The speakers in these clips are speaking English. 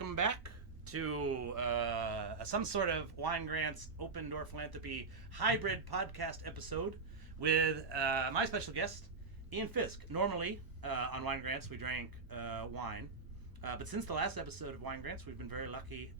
welcome back to some sort of Wine Grants Open Door Philanthropy hybrid podcast episode with my special guest, Ian Fisk. Normally, on Wine Grants, we drank wine. But since the last episode of Wine Grants, we've been very lucky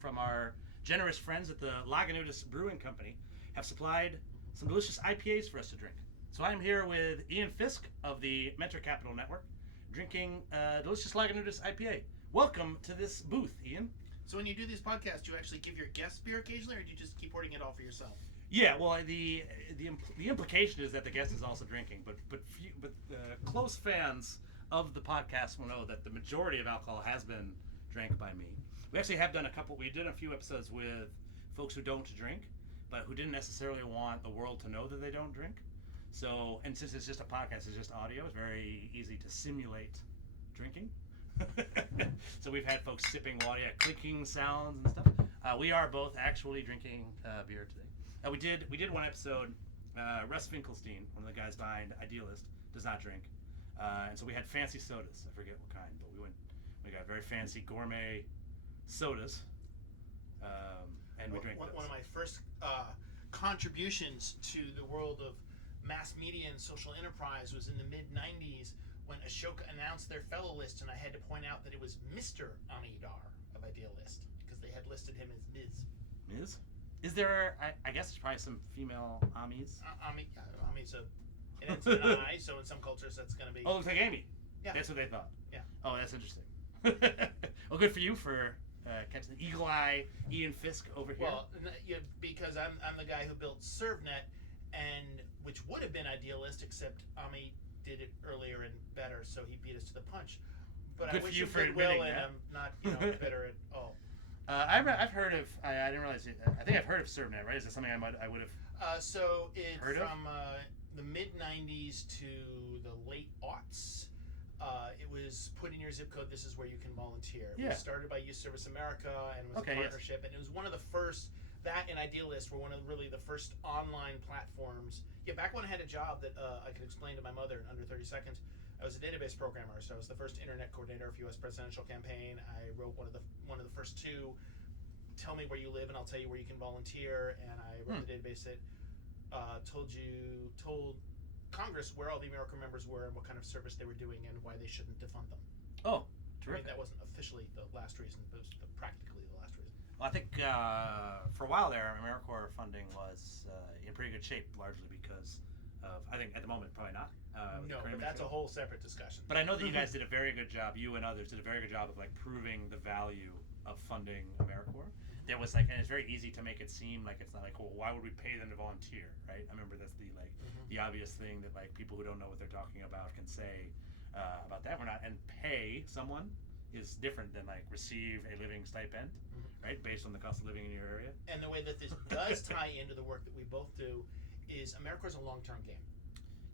from our generous friends at the Lagunitas Brewing Company have supplied some delicious IPAs for us to drink. So I'm here with Ian Fisk of the Mentor Capital Network, drinking delicious Lagunitas IPA. Welcome to this booth, Ian. So when you do these podcasts, do you actually give your guests beer occasionally, or do you just keep hoarding it all for yourself? Yeah, well, the implication is that the guest is also drinking, but close fans of the podcast will know that the majority of alcohol has been drank by me. We actually have done we did a few episodes with folks who don't drink, but who didn't necessarily want the world to know that they don't drink. So, and since it's just a podcast, it's just audio, it's very easy to simulate drinking. So we've had folks sipping water, clicking sounds and stuff. We are both actually drinking beer today. We did one episode. Russ Finkelstein, one of the guys behind Idealist, does not drink, and so we had fancy sodas. I forget what kind, but we got very fancy gourmet sodas, and we drank those. One of my first contributions to the world of mass media and social enterprise was in the mid-90s when Ashoka announced their fellow list, and I had to point out that it was Mr. Amidar of Idealist because they had listed him as Ms. Ms? Is there, I guess there's probably some female Amis? Ami's it ends in an I, so in some cultures that's going to be... Oh, it looks like Amy. Yeah. That's what they thought. Yeah. Oh, that's interesting. Well, good for you for catching the eagle eye Ian Fisk over here. Well, because I'm the guy who built ServeNet, and which would have been Idealist, except Ami did it earlier and better, so he beat us to the punch. But good I wish for you him for goodwill, admitting and that. I'm not bitter at all. I've heard of. I didn't realize it. I think I've heard of ServeNet. Right? Is that something I would have? So it heard from the mid '90s to the late aughts. It was put in your zip code. This is where you can volunteer. It was started by Youth Service America and was a partnership. Yes. And it was one of the first. That and Idealist were one of really the first online platforms. Yeah, back when I had a job that I could explain to my mother in under 30 seconds. I was a database programmer, so I was the first internet coordinator of U.S. presidential campaign. I wrote one of the first two. Tell me where you live, and I'll tell you where you can volunteer. And I wrote the database that told Congress where all the AmeriCorps members were and what kind of service they were doing and why they shouldn't defund them. Oh, terrific! I mean, that wasn't officially the last reason, but it was practically the last reason. Well, I think for a while there, AmeriCorps funding was in pretty good shape, largely because of, I think at the moment probably not. No, but that's a whole separate discussion. But I know that you guys did a very good job. You and others did a very good job of like proving the value of funding AmeriCorps. There was and it's very easy to make it seem like it's not like, well, why would we pay them to volunteer, right? I remember that's the the obvious thing that like people who don't know what they're talking about can say about that. We're not, and pay someone is different than like receive a living stipend, right? Based on the cost of living in your area. And the way that this does tie into the work that we both do is AmeriCorps is a long-term game.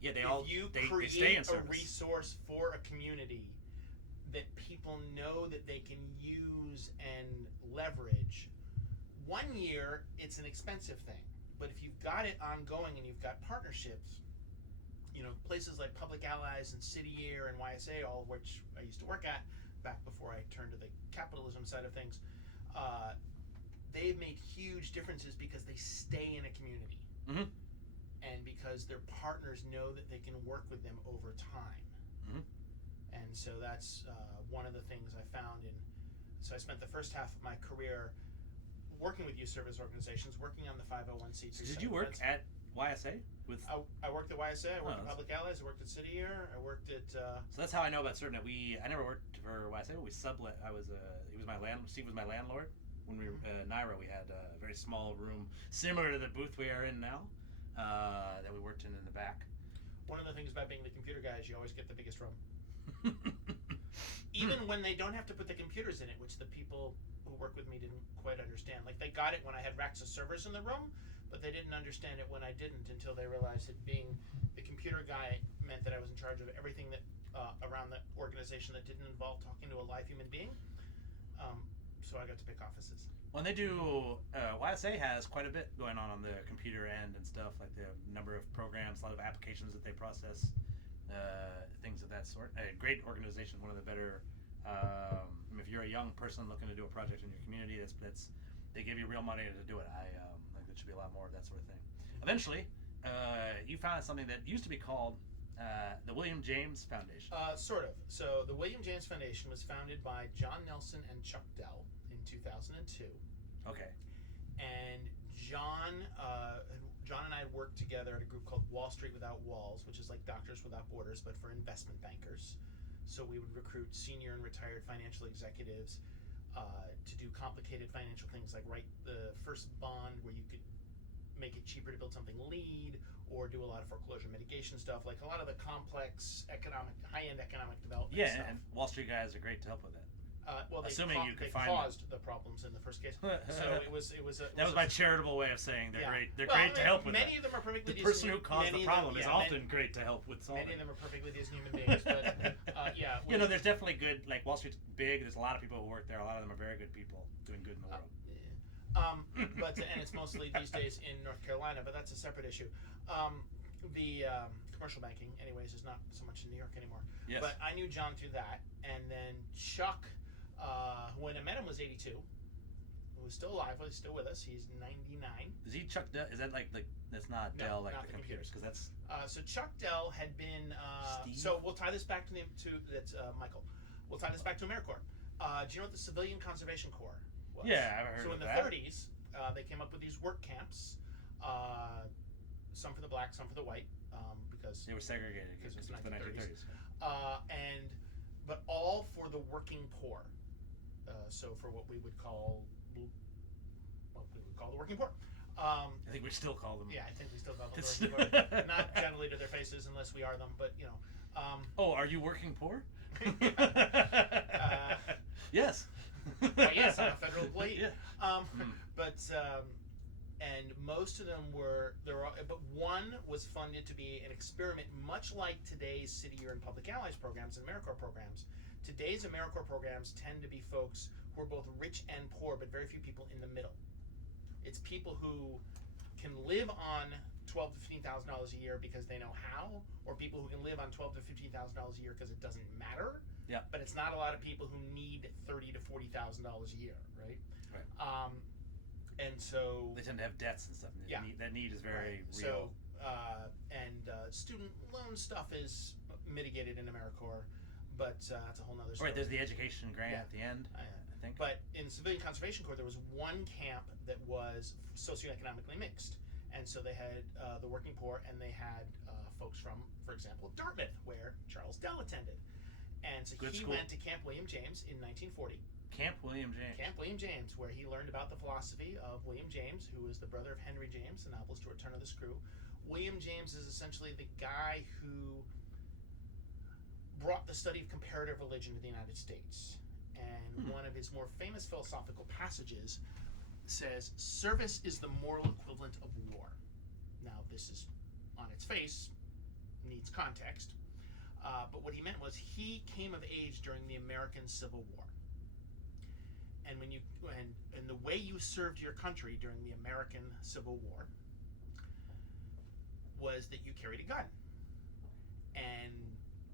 Yeah, they create stay in service. A resource for a community that people know that they can use and leverage. 1 year, it's an expensive thing, but if you've got it ongoing and you've got partnerships, places like Public Allies and City Year and YSA, all of which I used to work at back before I turned to the capitalism side of things, they've made huge differences because they stay in a community. Mm-hmm. And because their partners know that they can work with them over time. Mm-hmm. And so that's one of the things I found so I spent the first half of my career working with youth service organizations, working on the 501c3. So did you work at YSA? I worked at YSA, I worked at Public Allies, I worked at City Year, I worked at... So that's how I know about ServeNet. I never worked for YSA, but we sublet. Steve was my landlord. When we were Naira, we had a very small room, similar to the booth we are in now. That we worked in the back. One of the things about being the computer guy is you always get the biggest room. Even when they don't have to put the computers in it, which the people who work with me didn't quite understand. Like, they got it when I had racks of servers in the room, but they didn't understand it when I didn't until they realized that being the computer guy meant that I was in charge of everything that around the organization that didn't involve talking to a live human being. So I got to pick offices. When they do, YSA has quite a bit going on the computer end and stuff, like the number of programs, a lot of applications that they process, things of that sort. A great organization, one of the better you're a young person looking to do a project in your community, that's they give you real money to do it. I think there should be a lot more of that sort of thing. Eventually, you founded something that used to be called the William James Foundation. Sort of. So the William James Foundation was founded by John Nelson and Chuck Dell in 2002. Okay. And John and I worked together at a group called Wall Street Without Walls, which is like Doctors Without Borders, but for investment bankers. So we would recruit senior and retired financial executives to do complicated financial things like write the first bond where you could make it cheaper to build something LEED, or do a lot of foreclosure mitigation stuff, like a lot of the complex high-end economic development stuff. Yeah, and Wall Street guys are great to help with that. Well, assuming you could find caused the problems in the first case. So it was that was my charitable way of saying they're great. They're well, great to help with many that. of them are perfectly the person decent. who caused the problem is often great to help with solving. Many of them are perfectly decent human beings, but yeah. You know, there's definitely good. Like Wall Street's big. There's a lot of people who work there. A lot of them are very good people doing good in the world. But and it's mostly these days in North Carolina, but that's a separate issue. The commercial banking, anyways, is not so much in New York anymore. Yes. But I knew John through that, and then Chuck, when I met him, was 82. He was still alive. He's still with us. He's 99. Is he Chuck Dell? Is that like that's not No, Dell like not the the computers? Because that's so Chuck Dell had been. Steve? So we'll tie this back to that's Michael. We'll tie this back to AmeriCorps. Do you know what the Civilian Conservation Corps was? Yeah, I've heard so of in the that. 30s, they came up with these work camps. Some for the black, some for the white, because they were segregated because it was the 1930s. But all for the working poor. So for what we would call the working poor. I think we still call them. Yeah, I think we still call them the working poor. Not generally to their faces, unless we are them. But you know. Oh, are you working poor? Yes. Well, yes, I'm a federal employee. Yeah. And most of them were but one was funded to be an experiment, much like today's City Year and Public Allies programs and AmeriCorps programs. Today's AmeriCorps programs tend to be folks who are both rich and poor, but very few people in the middle. It's people who can live on $12,000 to $15,000 a year because they know how, or people who can live on $12,000 to $15,000 a year because it doesn't matter. Yeah. But it's not a lot of people who need $30,000 to $40,000 a year, right? Right. And so they tend to have debts and stuff. Yeah. That need is very So real. student loan stuff is mitigated in AmeriCorps, but that's a whole nother story. Right, there's the education grant Yeah. at the end, I think. But in Civilian Conservation Corps, there was one camp that was socioeconomically mixed. And so they had the working poor, and they had folks from, for example, Dartmouth, where Charles Dell attended. And so Good he school. went to Camp William James in 1940. Camp William James. Camp William James, where he learned about the philosophy of William James, who was the brother of Henry James, the novelist who returned of the screw. William James is essentially the guy who brought the study of comparative religion to the United States. And one of his more famous philosophical passages says, service is the moral equivalent of war. Now, this is, on its face, needs context. But what he meant was he came of age during the American Civil War. And and the way you served your country during the American Civil War was that you carried a gun. And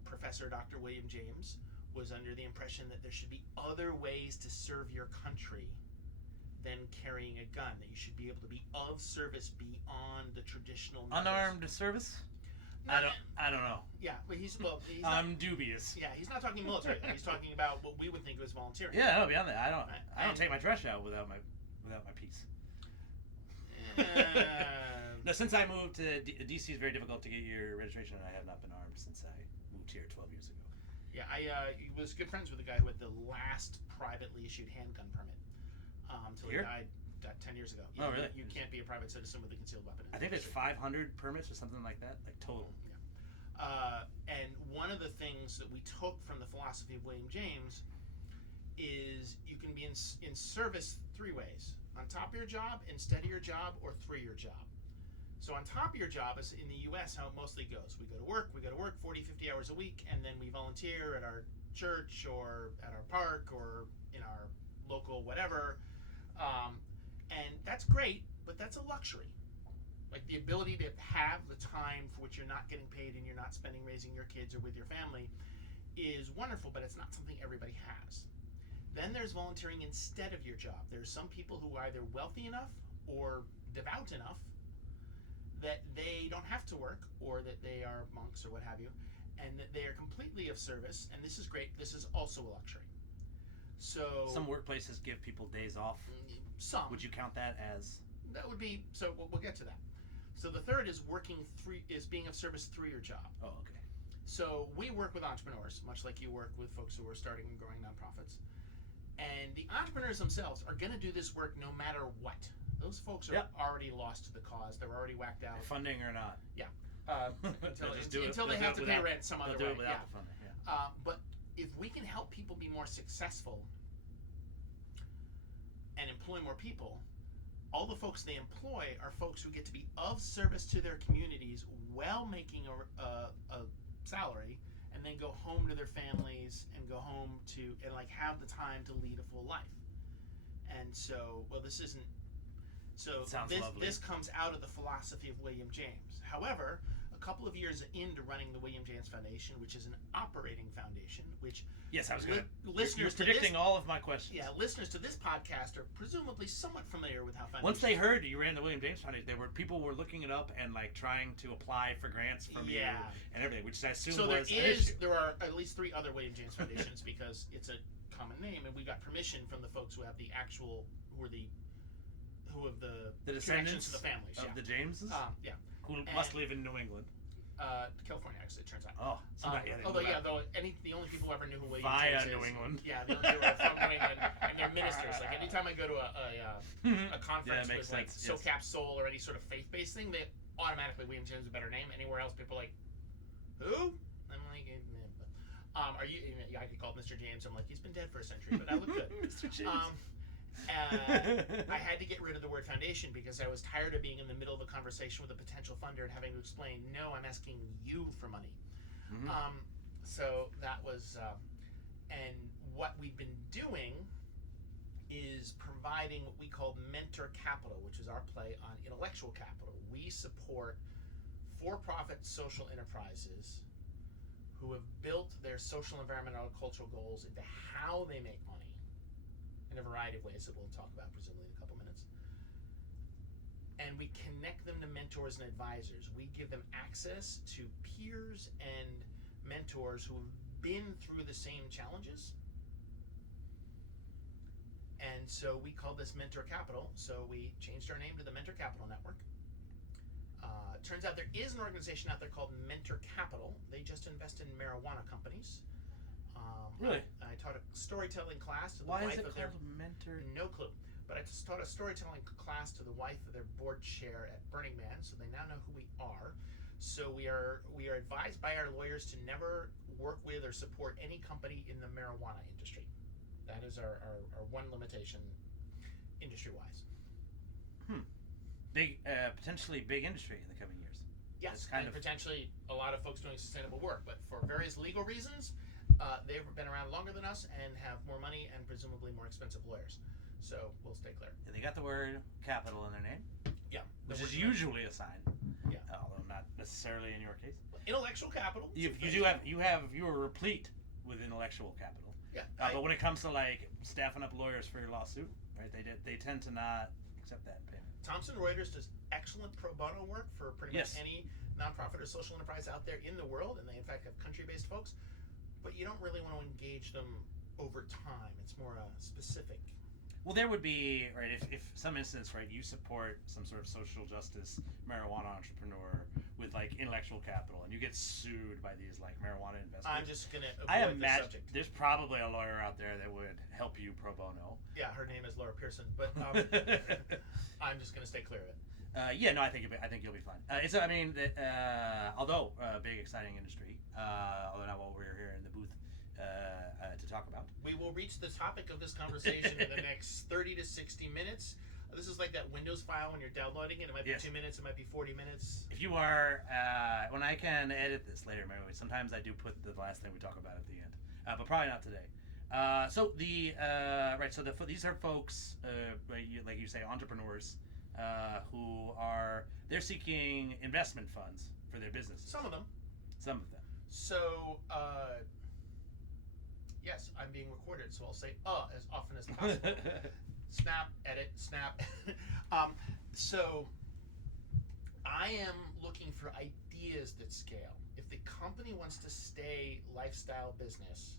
Professor Dr. William James was under the impression that there should be other ways to serve your country than carrying a gun, that you should be able to be of service beyond the traditional methods. Unarmed service? No, I don't know. Yeah, but he's I'm dubious. Yeah, he's not talking military. He's talking about what we would think of as volunteering. Yeah, no, beyond that, I don't And- take my trash out without my piece. No, since I moved to DC, is very difficult to get your registration, and I have not been armed since I moved here 12 years ago. Yeah, I was good friends with the guy who had the last privately issued handgun permit until he Here? died 10 years ago. Oh, really? You can't be a private citizen with a concealed weapon. I think there's 500 permits or something like that, like total. Yeah. And one of the things that we took from the philosophy of William James is you can be in service three ways: on top of your job, instead of your job, or through your job. So on top of your job is in the U.S. how it mostly goes. We go to work 40, 50 hours a week, and then we volunteer at our church or at our park or in our local whatever. And that's great, but that's a luxury. Like the ability to have the time for which you're not getting paid and you're not spending raising your kids or with your family is wonderful, but it's not something everybody has. Then there's volunteering instead of your job. There's some people who are either wealthy enough or devout enough that they don't have to work, or that they are monks or what have you, and that they are completely of service. And this is great. This is also a luxury. So some workplaces give people days off. Some. Would you count that as? That would be, so we'll get to that. So the third is being of service through your job. Oh, okay. So we work with entrepreneurs, much like you work with folks who are starting and growing nonprofits. And the entrepreneurs themselves are going to do this work no matter what. Those folks are already lost to the cause. They're already whacked out. Funding or not. Yeah. Until they have to pay rent some other way. They'll do it without the funding, yeah. But if we can help people be more successful and employ more people, all the folks they employ are folks who get to be of service to their communities while making a salary, and then go home to their families and go home to and like have the time to lead a full life. And so, well, this isn't. So this comes out of the philosophy of William James. However, a couple of years into running the William James Foundation, which is an operating foundation, which yes, I was going to. Listeners you're predicting all of my questions. Yeah, listeners to this podcast are presumably somewhat familiar with how foundations. Once they heard you ran the William James Foundation, people were looking it up and like trying to apply for grants from you and everything, which I assume was an issue. There are at least 3 other William James Foundations because it's a common name, and we got permission from the folks who have the actual who have the descendants to the families of the Jameses. Yeah. Who must live in New England. California, actually, it turns out. Oh, somebody. The only people who ever knew who William James is. New England. Yeah, the only people who are from New England, and they're ministers. Like anytime I go to a conference with like SoCap Soul or any sort of faith-based thing, they automatically William James is a better name. Anywhere else, people are like, who? I'm like, are you? Yeah, I get called Mr. James. I'm like, he's been dead for a century, but I look good. Mr. James. I had to get rid of the word foundation because I was tired of being in the middle of a conversation with a potential funder and having to explain, no, I'm asking you for money. Mm-hmm. So that was, and what we've been doing is providing what we call mentor capital, which is our play on intellectual capital. We support for-profit social enterprises who have built their social, environmental, and cultural goals into how they make money in a variety of ways that we'll talk about presumably in a couple minutes. And we connect them to mentors and advisors. We give them access to peers and mentors who have been through the same challenges. And so we call this Mentor Capital. So we changed our name to the Mentor Capital Network. Turns out there is an organization out there called Mentor Capital. They just invest in marijuana companies. Really? I taught a storytelling class to the wife of their mentor. No clue, but I just taught a storytelling class to the wife of their board chair at Burning Man, so they now know who we are. So we are advised by our lawyers to never work with or support any company in the marijuana industry. That is our one limitation, industry-wise. Big, potentially big industry in the coming years. Yes, and potentially a lot of folks doing sustainable work, but for various legal reasons, they've been around longer than us and have more money and presumably more expensive lawyers. So we'll stay clear. And they got the word capital in their name. Yeah, which is usually a sign. Yeah, although not necessarily in your case. Intellectual capital. You are replete with intellectual capital. Yeah, but when it comes to like staffing up lawyers for your lawsuit, right? They tend to not accept that payment. Thomson Reuters does excellent pro bono work for pretty much any nonprofit or social enterprise out there in the world, and they in fact have country-based folks. But you don't really want to engage them over time. It's more specific. Well, there would be, right, if some instance, right, you support some sort of social justice marijuana entrepreneur with like intellectual capital and you get sued by these like marijuana investors. I'm just going to avoid the subject. There's probably a lawyer out there that would help you pro bono. Yeah, her name is Laura Pearson, but I'm just going to stay clear of it. I think you'll be fine. Although big exciting industry, although not what we're here in the booth to talk about. We will reach the topic of this conversation in the next 30 to 60 minutes. This is like that Windows file when you're downloading it. It might be 2 minutes, it might be 40 minutes. If you are, when I can edit this later, Mary, sometimes I do put the last thing we talk about at the end, but probably not today. These are folks, like you say, entrepreneurs, who they're seeking investment funds for their businesses. Some of them. Some of them. So, yes, I'm being recorded, so I'll say as often as possible. Snap, edit, snap. So I am looking for ideas that scale. If the company wants to stay lifestyle business,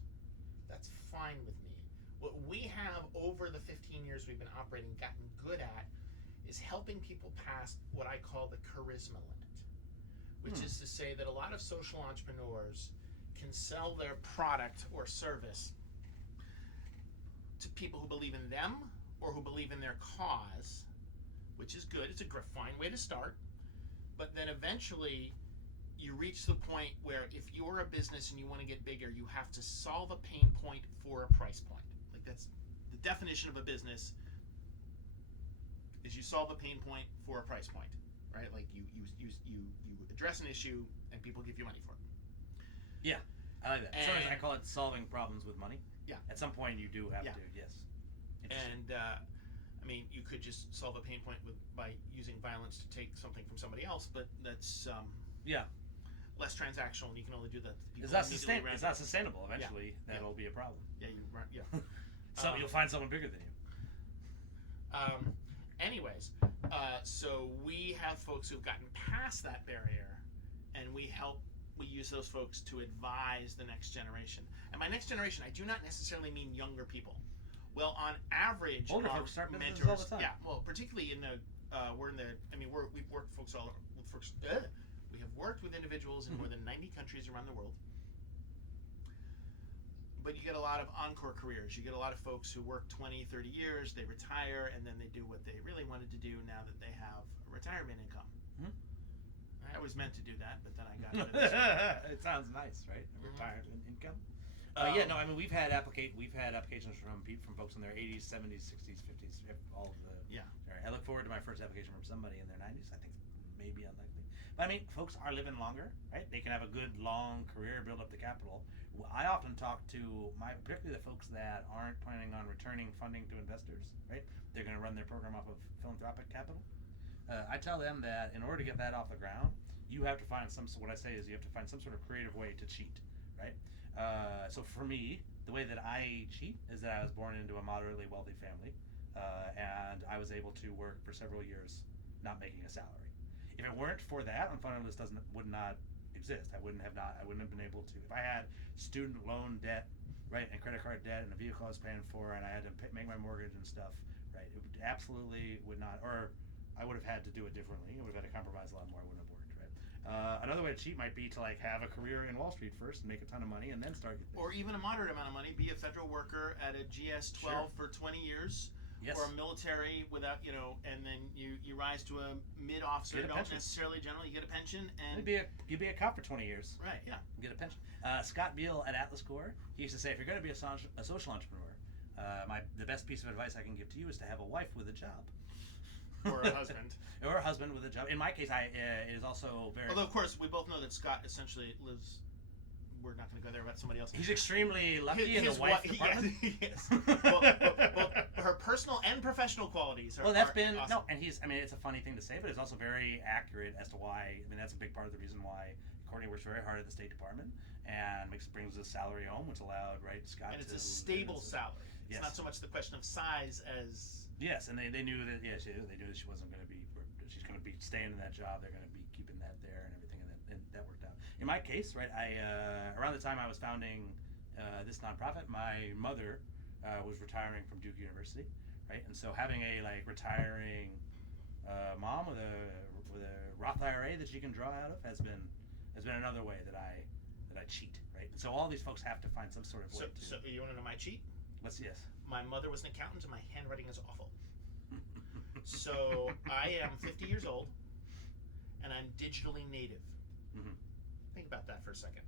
that's fine with me. What we have over the 15 years we've been operating gotten good at is helping people pass what I call the charisma limit, which is to say that a lot of social entrepreneurs can sell their product or service to people who believe in them or who believe in their cause, which is good. It's a fine way to start. But then eventually you reach the point where if you're a business and you want to get bigger, you have to solve a pain point for a price point. Like, that's the definition of a business, is you solve a pain point for a price point, right? Like you address an issue and people give you money for it. Yeah, I like that. Sometimes I call it solving problems with money. Yeah. At some point you do have to, yes. And I mean, you could just solve a pain point by using violence to take something from somebody else, but that's less transactional, and you can only do that to people. It's not sustainable. Eventually, that'll be a problem. So you'll find someone bigger than you. Anyways, so we have folks who've gotten past that barrier, and we use those folks to advise the next generation. And by next generation, I do not necessarily mean younger people. Well, on average, older folks start businesses all the time. Yeah, well, particularly in the we've worked folks all with folks. We have worked with individuals in more than 90 countries around the world. But you get a lot of encore careers. You get a lot of folks who work 20, 30 years, they retire, and then they do what they really wanted to do now that they have a retirement income. I was meant to do that, but then I got into this one. It sounds nice, right? Retirement income. We've had applications from folks in their 80s, 70s, 60s, 50s, all of the. Yeah. I look forward to my first application from somebody in their 90s. I think maybe unlikely, but I mean, folks are living longer, right? They can have a good long career, build up the capital. I often talk to particularly the folks that aren't planning on returning funding to investors, right? They're going to run their program off of philanthropic capital. I tell them that in order to get that off the ground, you have to find what I say is you have to find some sort of creative way to cheat, right? So for me, the way that I cheat is that I was born into a moderately wealthy family, and I was able to work for several years not making a salary. If it weren't for that, Unfunded List would not exist. I wouldn't have been able to. If I had student loan debt, right, and credit card debt, and a vehicle I was paying for, and I had to make my mortgage and stuff, right, it absolutely would not, or I would have had to do it differently. I would have had to compromise a lot more. It wouldn't have worked, right? Another way to cheat might be to have a career in Wall Street first and make a ton of money and then start. Or even a moderate amount of money, be a federal worker at a GS-12 for 20 years. Yes. Or a military without, and then you rise to a mid-officer. You don't necessarily generally you get a pension, and you'd be a cop for 20 years. Right. Yeah. You get a pension. Scott Beal at Atlas Corps, he used to say, if you're going to be a social entrepreneur, the best piece of advice I can give to you is to have a wife with a job. Or a husband. Or a husband with a job. In my case, it is also very. Although, of course, we both know that Scott essentially lives. We're not going to go there about somebody else. He's extremely lucky in the wife department. Yes. Well, her personal and professional qualities are. Well, that's been awesome. And he's. I mean, it's a funny thing to say, but it's also very accurate as to why. I mean, that's a big part of the reason why Courtney works very hard at the State Department and brings his salary home, which allowed Scott. And it's a stable salary. It's not so much the question of size as. Yes, and they knew that. Yes, they knew that she wasn't going to be. She's going to be staying in that job. They're going to be keeping that there and everything, and that worked out. In my case, right, around the time I was founding this nonprofit, my mother was retiring from Duke University, right, and so having a retiring mom with a Roth IRA that she can draw out of has been another way that I cheat, right? And so all these folks have to find some sort of way to. So you want to know my cheat? Yes. My mother was an accountant, and my handwriting is awful. So I am 50 years old, and I'm digitally native. Mm-hmm. Think about that for a second.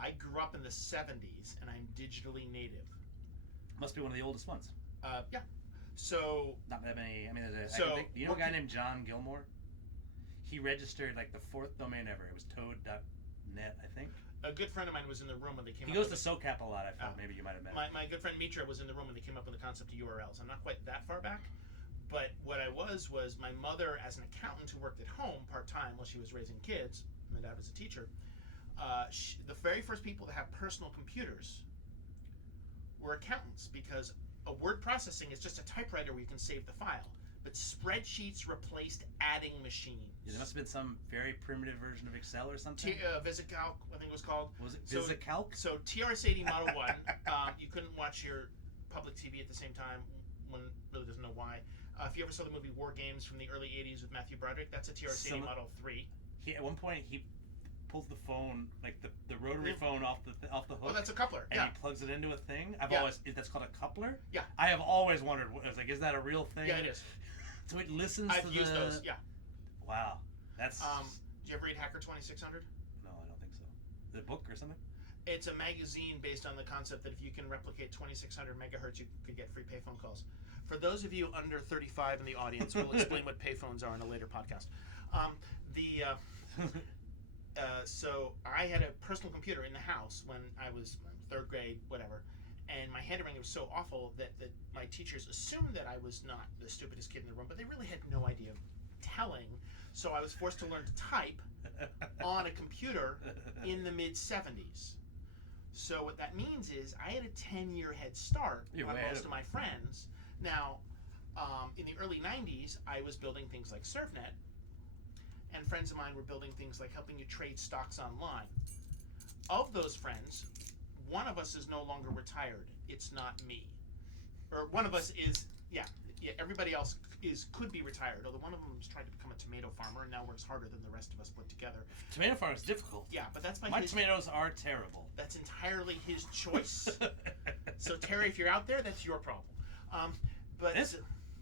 I grew up in the 70s, and I'm digitally native. Must be one of the oldest ones. Yeah. So not that many. I mean, do you know a guy named John Gilmore? He registered the 4th domain ever. It was toad.net, I think. A good friend of mine was in the room when they came up. He goes to SoCap a lot. I thought maybe you might have met him. My good friend Mitra was in the room when they came up with the concept of URLs. I'm not quite that far back, but what I was my mother, as an accountant who worked at home part-time while she was raising kids, my dad was a teacher, the very first people to have personal computers were accountants, because a word processing is just a typewriter where you can save the file. But spreadsheets replaced adding machines. Yeah, there must have been some very primitive version of Excel or something. VisiCalc, I think it was called. Was it VisiCalc? So TRS-80 Model 1, you couldn't watch your public TV at the same time. One really doesn't know why. If you ever saw the movie War Games from the early 80s with Matthew Broderick, that's a TRS-80 Model 3. At one point, he pulls the phone, like the rotary phone off the hook. Oh, that's a coupler. And he plugs it into a thing. That's called a coupler? Yeah. I have always wondered, I was like, is that a real thing? Yeah, it is. So it listens I've used those, yeah. Wow. That's... Did you ever read Hacker 2600? No, I don't think so. The book or something? It's a magazine based on the concept that if you can replicate 2600 megahertz, you could get free payphone calls. For those of you under 35 in the audience, we'll explain what payphones are in a later podcast. So I had a personal computer in the house when I was third grade, whatever, and my handwriting was so awful that my teachers assumed that I was not the stupidest kid in the room, but they really had no idea of telling. So I was forced to learn to type on a computer in the mid-70s. So what that means is I had a 10-year head start on most of my friends. Now, in the early 90s, I was building things like ServNet, and friends of mine were building things like helping you trade stocks online. Of those friends, one of us is no longer retired. It's not me. Or one of us is, yeah, everybody else could be retired, although one of them is trying to become a tomato farmer and now works harder than the rest of us put together. Tomato farming is difficult. Yeah, but that's my tomatoes are terrible. That's entirely his choice. So Terry, if you're out there, that's your problem.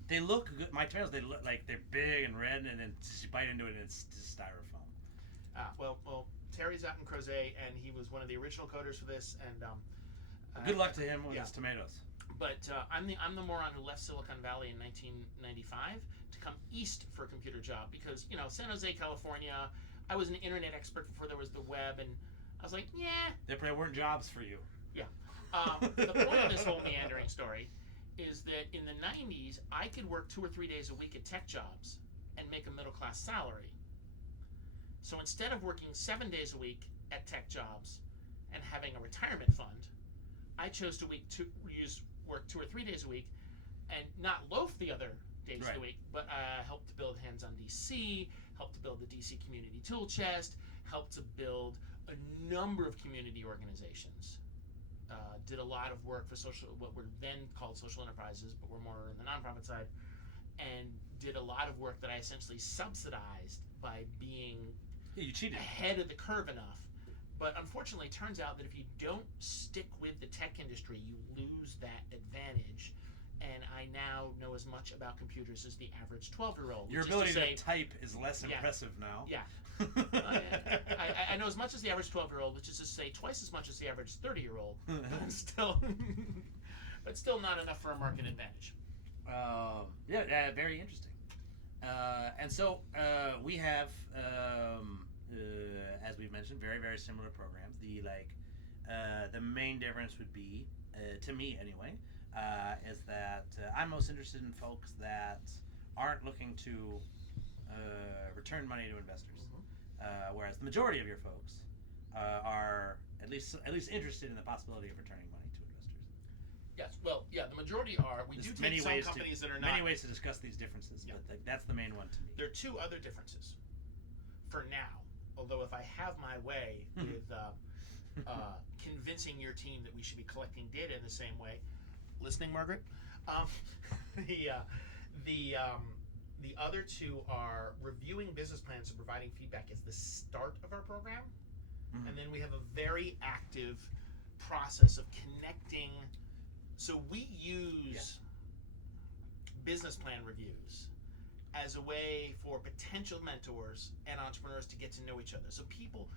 They look good. My tomatoes, they look like they're big and red, and then you bite into it and it's just styrofoam. Well, Terry's out in Crozet, and he was one of the original coders for this, and good luck to him with his tomatoes. But I'm the moron who left Silicon Valley in 1995 to come east for a computer job because, San Jose, California, I was an internet expert before there was the web, and I was like, yeah. There probably weren't jobs for you. Yeah. The point of this whole meandering story is that in the 90s, I could work 2 or 3 days a week at tech jobs and make a middle-class salary. So instead of working 7 days a week at tech jobs and having a retirement fund, I chose to work 2 or 3 days a week and not loaf the other days of the week, but helped to build Hands-on DC, helped to build the DC Community Tool Chest, helped to build a number of community organizations. Did a lot of work for what were then called social enterprises, but were more in the nonprofit side, and did a lot of work that I essentially subsidized by being ahead of the curve enough. But unfortunately, it turns out that if you don't stick with the tech industry, you lose that advantage. And I now know as much about computers as the average 12-year-old. Your ability to type is less impressive now. Yeah. I know as much as the average 12-year-old, which is to say twice as much as the average 30-year-old. but still not enough for a market advantage. Very interesting. And so we have, as we've mentioned, very, very similar programs. The main difference would be, to me anyway, is that I'm most interested in folks that aren't looking to return money to investors, whereas the majority of your folks are at least interested in the possibility of returning money to investors. Yes, well, yeah, the majority are. We do take some companies that are not. Many ways to discuss these differences, but that's the main one to me. There are 2 other differences for now, although if I have my way with convincing your team that we should be collecting data in the same way, listening, Margaret? The other 2 are reviewing business plans and providing feedback is the start of our program. And then we have a very active process of connecting. So we use business plan reviews as a way for potential mentors and entrepreneurs to get to know each other. So people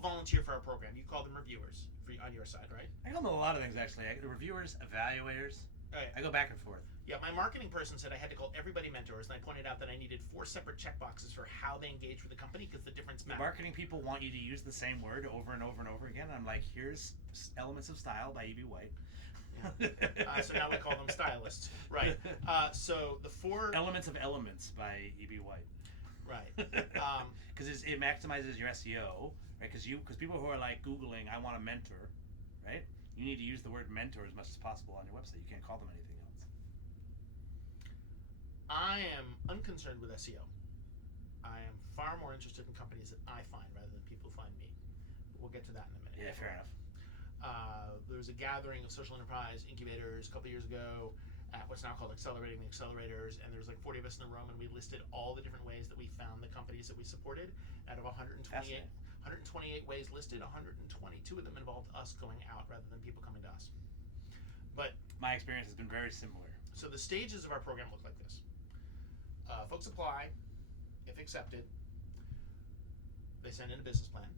volunteer for our program. You call them reviewers on your side, right? I call them a lot of things, actually. Reviewers, evaluators. Right. I go back and forth. Yeah, my marketing person said I had to call everybody mentors, and I pointed out that I needed 4 separate checkboxes for how they engage with the company because the difference matters. Marketing people want you to use the same word over and over and over again. I'm like, here's Elements of Style by E.B. White. Yeah. So now we call them stylists. Right. So the 4... Elements of Elements by E.B. White. Right. Because it maximizes your SEO, right? Because people who are like Googling, I want a mentor, right? you need to use the word mentor as much as possible on your website. You can't call them anything else. I am unconcerned with SEO. I am far more interested in companies that I find rather than people who find me. But we'll get to that in a minute. Yeah, fair enough. There was a gathering of social enterprise incubators a couple years ago at what's now called Accelerating the Accelerators, and there was like 40 of us in the room, and we listed all the different ways that we found the companies that we supported. Out of 128 ways listed, 122 of them involved us going out rather than people coming to us. But my experience has been very similar. So the stages of our program look like this. Folks apply. If accepted, they send in a business plan,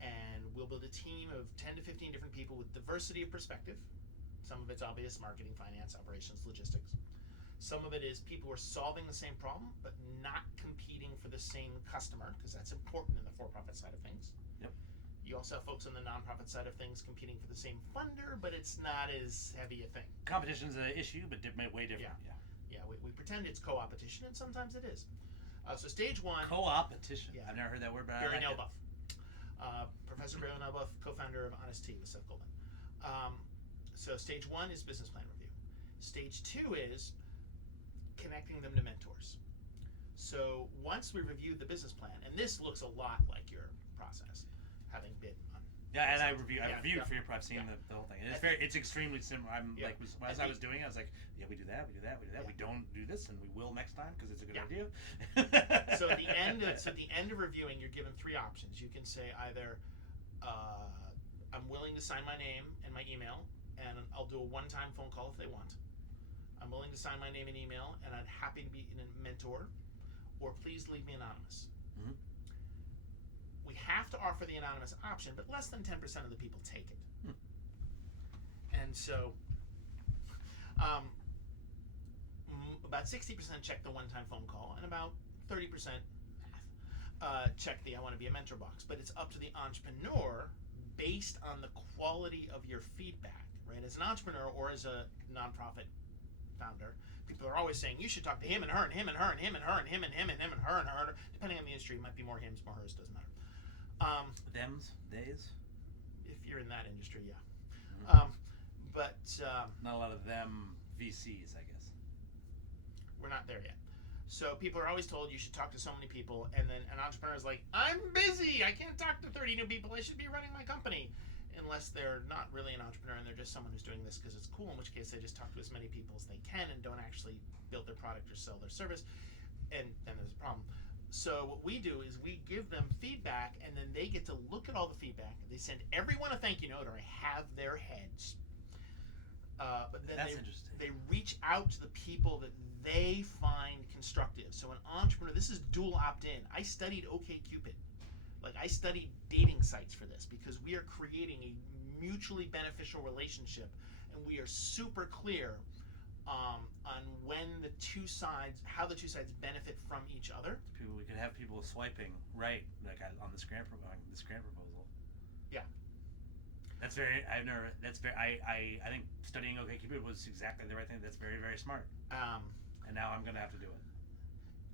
and we'll build a team of 10 to 15 different people with diversity of perspective. Some of it's obvious: marketing, finance, operations, logistics. Some of it is people who are solving the same problem but not competing for the same customer, because that's important in the for-profit side of things. Yep. You also have folks on the nonprofit side of things competing for the same funder, but it's not as heavy a thing. Competition's an issue, but way different. Yeah. We pretend it's co-opetition, and sometimes it is. So stage one. Co-opetition. Yeah. I've never heard that word, but Barry I like Nelbuff. Professor Barry Nelbuff, co-founder of Honest Tea with Seth Goldman. So stage one is business plan review. Stage two is connecting them to mentors. So once we reviewed the business plan, and this looks a lot like your process, having been on. Yeah, and I reviewed for your prep, seen the whole thing. It's extremely similar. As I was doing it, I was like, yeah, we do that. Yeah. We don't do this, and we will next time because it's a good idea. So at the end of reviewing, you're given three options. You can say either, I'm willing to sign my name and my email, and I'll do a one-time phone call if they want. I'm willing to sign my name and email, and I'm happy to be a mentor, or please leave me anonymous. Mm-hmm. We have to offer the anonymous option, but less than 10% of the people take it. And so about 60% check the one-time phone call, and about 30% check the I want to be a mentor box. But it's up to the entrepreneur based on the quality of your feedback, right? As an entrepreneur or as a nonprofit founder, people are always saying you should talk to him and her and him and her and him and her and him and him and him and her and her. Depending on the industry, it might be more hims, more hers, doesn't matter. Thems, days. If you're in that industry, yeah. Mm-hmm. But not a lot of them VCs, I guess. We're not there yet. So people are always told you should talk to so many people, and then an entrepreneur is like, I'm busy, I can't talk to 30 new people, I should be running my company. Unless they're not really an entrepreneur and they're just someone who's doing this because it's cool, in which case they just talk to as many people as they can and don't actually build their product or sell their service, and then there's a problem. So what we do is we give them feedback, and then they get to look at all the feedback. They send everyone a thank you note, or I have their heads. But then they reach out to the people that they find constructive. So an entrepreneur, this is dual opt-in. I studied OkCupid. Like, I studied dating sites for this because we are creating a mutually beneficial relationship, and we are super clear on when the two sides, how the two sides benefit from each other. We could have people swiping right, like on the grant proposal. Yeah. That's very. I think studying OkCupid was exactly the right thing. That's very, very smart. And now I'm gonna have to do it.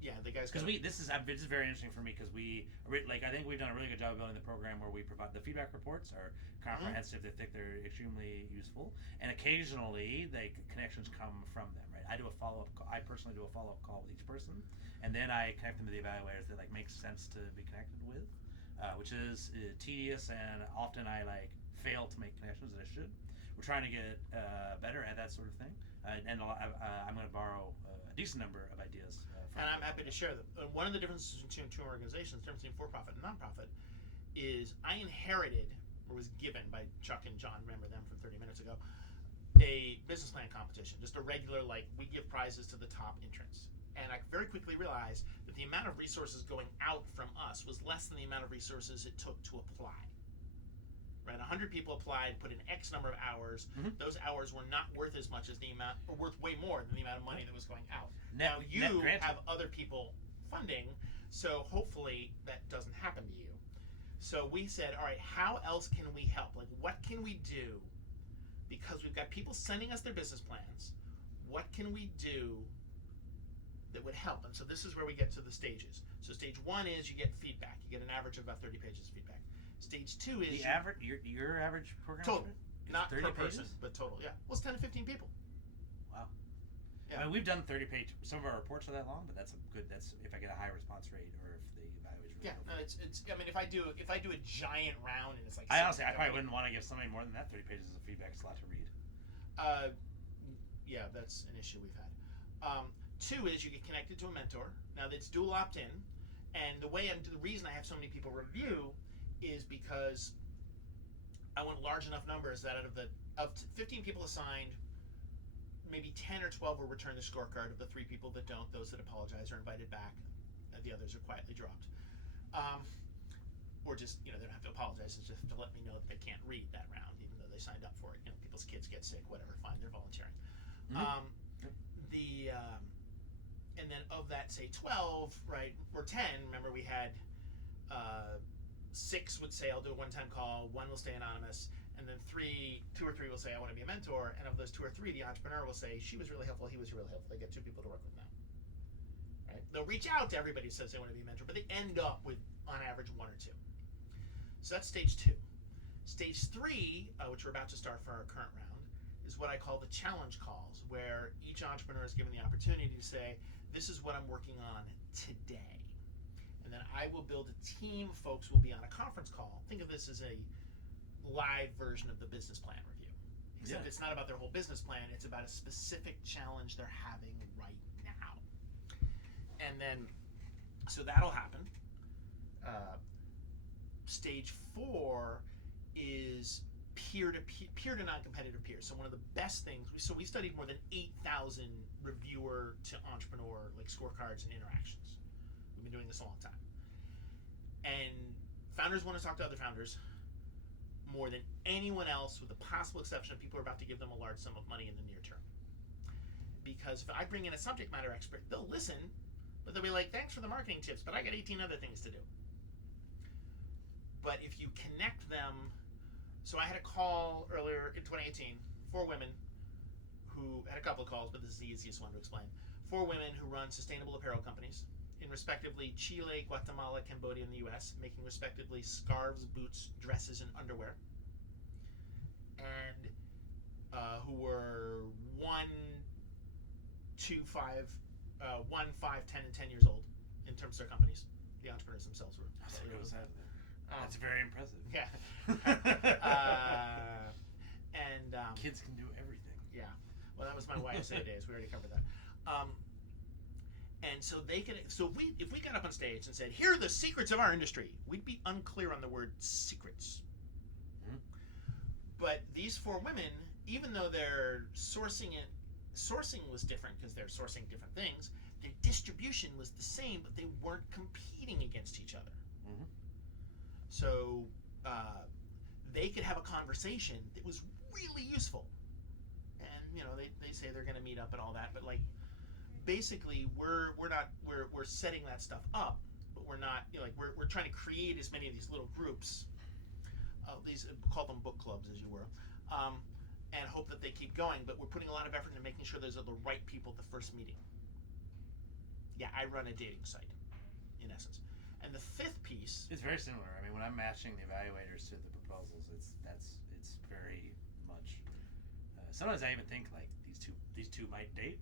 Yeah, the guys. Because this is very interesting for me because I think we've done a really good job of building the program where we provide the feedback reports are comprehensive. They think they're extremely useful, and occasionally the connections come from them. Right, I personally do a follow-up call with each person, and then I connect them to the evaluators that makes sense to be connected with, which is tedious, and often I fail to make connections that I should. We're trying to get better at that sort of thing, and I'm going to borrow a decent number of ideas. And I'm happy to share them. One of the differences between two organizations, the difference between for-profit and non-profit, is I inherited, or was given by Chuck and John, remember them from 30 minutes ago, a business plan competition, just a regular, we give prizes to the top entrants. And I very quickly realized that the amount of resources going out from us was less than the amount of resources it took to apply. Right, 100 people applied, put in X number of hours. Mm-hmm. Those hours were not worth as much as the amount, or worth way more than the amount of money that was going out. Now you have other people funding, so hopefully that doesn't happen to you. So we said, all right, how else can we help? What can we do? Because we've got people sending us their business plans. What can we do that would help? And so this is where we get to the stages. So stage one is you get feedback. You get an average of about 30 pages of feedback. Stage two is the average. Your average program. Total. Not 30 per pages? person, but total. Yeah. Well, it's 10 to 15 people. Wow. Yeah. I mean, we've done 30-page. Some of our reports are that long, but that's if I get a high response rate or if the evaluation. Yeah. No, it's. I mean, if I do a giant round and it's like. I probably wouldn't want to give somebody more than that 30 pages of feedback. It's a lot to read. Yeah, that's an issue we've had. 2 is you get connected to a mentor. Now that's dual opt-in, and the reason I have so many people review is because I want large enough numbers that of 15 people assigned, maybe 10 or 12 will return the scorecard. Of the 3 people that don't, those that apologize are invited back. The others are quietly dropped. Or just, they don't have to apologize. It's just to let me know that they can't read that round, even though they signed up for it. People's kids get sick, whatever, fine, they're volunteering. Mm-hmm. And then of that, say 12, right, or 10, remember we had 6 would say, I'll do a one-time call, 1 will stay anonymous, and then 2 or 3 will say, I want to be a mentor, and of those 2 or 3, the entrepreneur will say, she was really helpful, he was really helpful. They get 2 people to work with now. Right? They'll reach out to everybody who says they want to be a mentor, but they end up with, on average, 1 or 2. So that's stage 2. Stage 3, which we're about to start for our current round, is what I call the challenge calls, where each entrepreneur is given the opportunity to say, this is what I'm working on today. And then I will build a team. Folks will be on a conference call. Think of this as a live version of the business plan review. Except it's not about their whole business plan. It's about a specific challenge they're having right now. And then, so that'll happen. Stage 4 is peer to non-competitive peers. So one of the best things, we studied more than 8,000 reviewer to entrepreneur scorecards and interactions. We've been doing this a long time. And founders want to talk to other founders more than anyone else, with the possible exception of people who are about to give them a large sum of money in the near term. Because if I bring in a subject matter expert, they'll listen, but they'll be like, thanks for the marketing tips, but I got 18 other things to do. But if you connect them, so I had a call earlier in 2018, 4 women who had a couple of calls, but this is the easiest one to explain. 4 women who run sustainable apparel companies in respectively Chile, Guatemala, Cambodia, and the US, making respectively scarves, boots, dresses, and underwear. And who were 1, 5, 10, and 10 years old in terms of their companies. The entrepreneurs themselves were. That's very impressive. Yeah. And kids can do everything. Yeah. Well, that was my YSA days. We already covered that. And so they could. So if we got up on stage and said, "Here are the secrets of our industry," we'd be unclear on the word secrets. Mm-hmm. But these 4 women, even though their sourcing was different because they're sourcing different things, their distribution was the same, but they weren't competing against each other. Mm-hmm. So they could have a conversation that was really useful. And they say they're going to meet up and all that, but basically we're setting that stuff up, but we're not we're trying to create as many of these little groups. These call them book clubs, as you were, and hope that they keep going. But we're putting a lot of effort into making sure those are the right people at the first meeting. Yeah, I run a dating site, in essence. And the 5th piece, it's very similar. I mean, when I'm matching the evaluators to the proposals, it's very much. Sometimes I even think these two might date.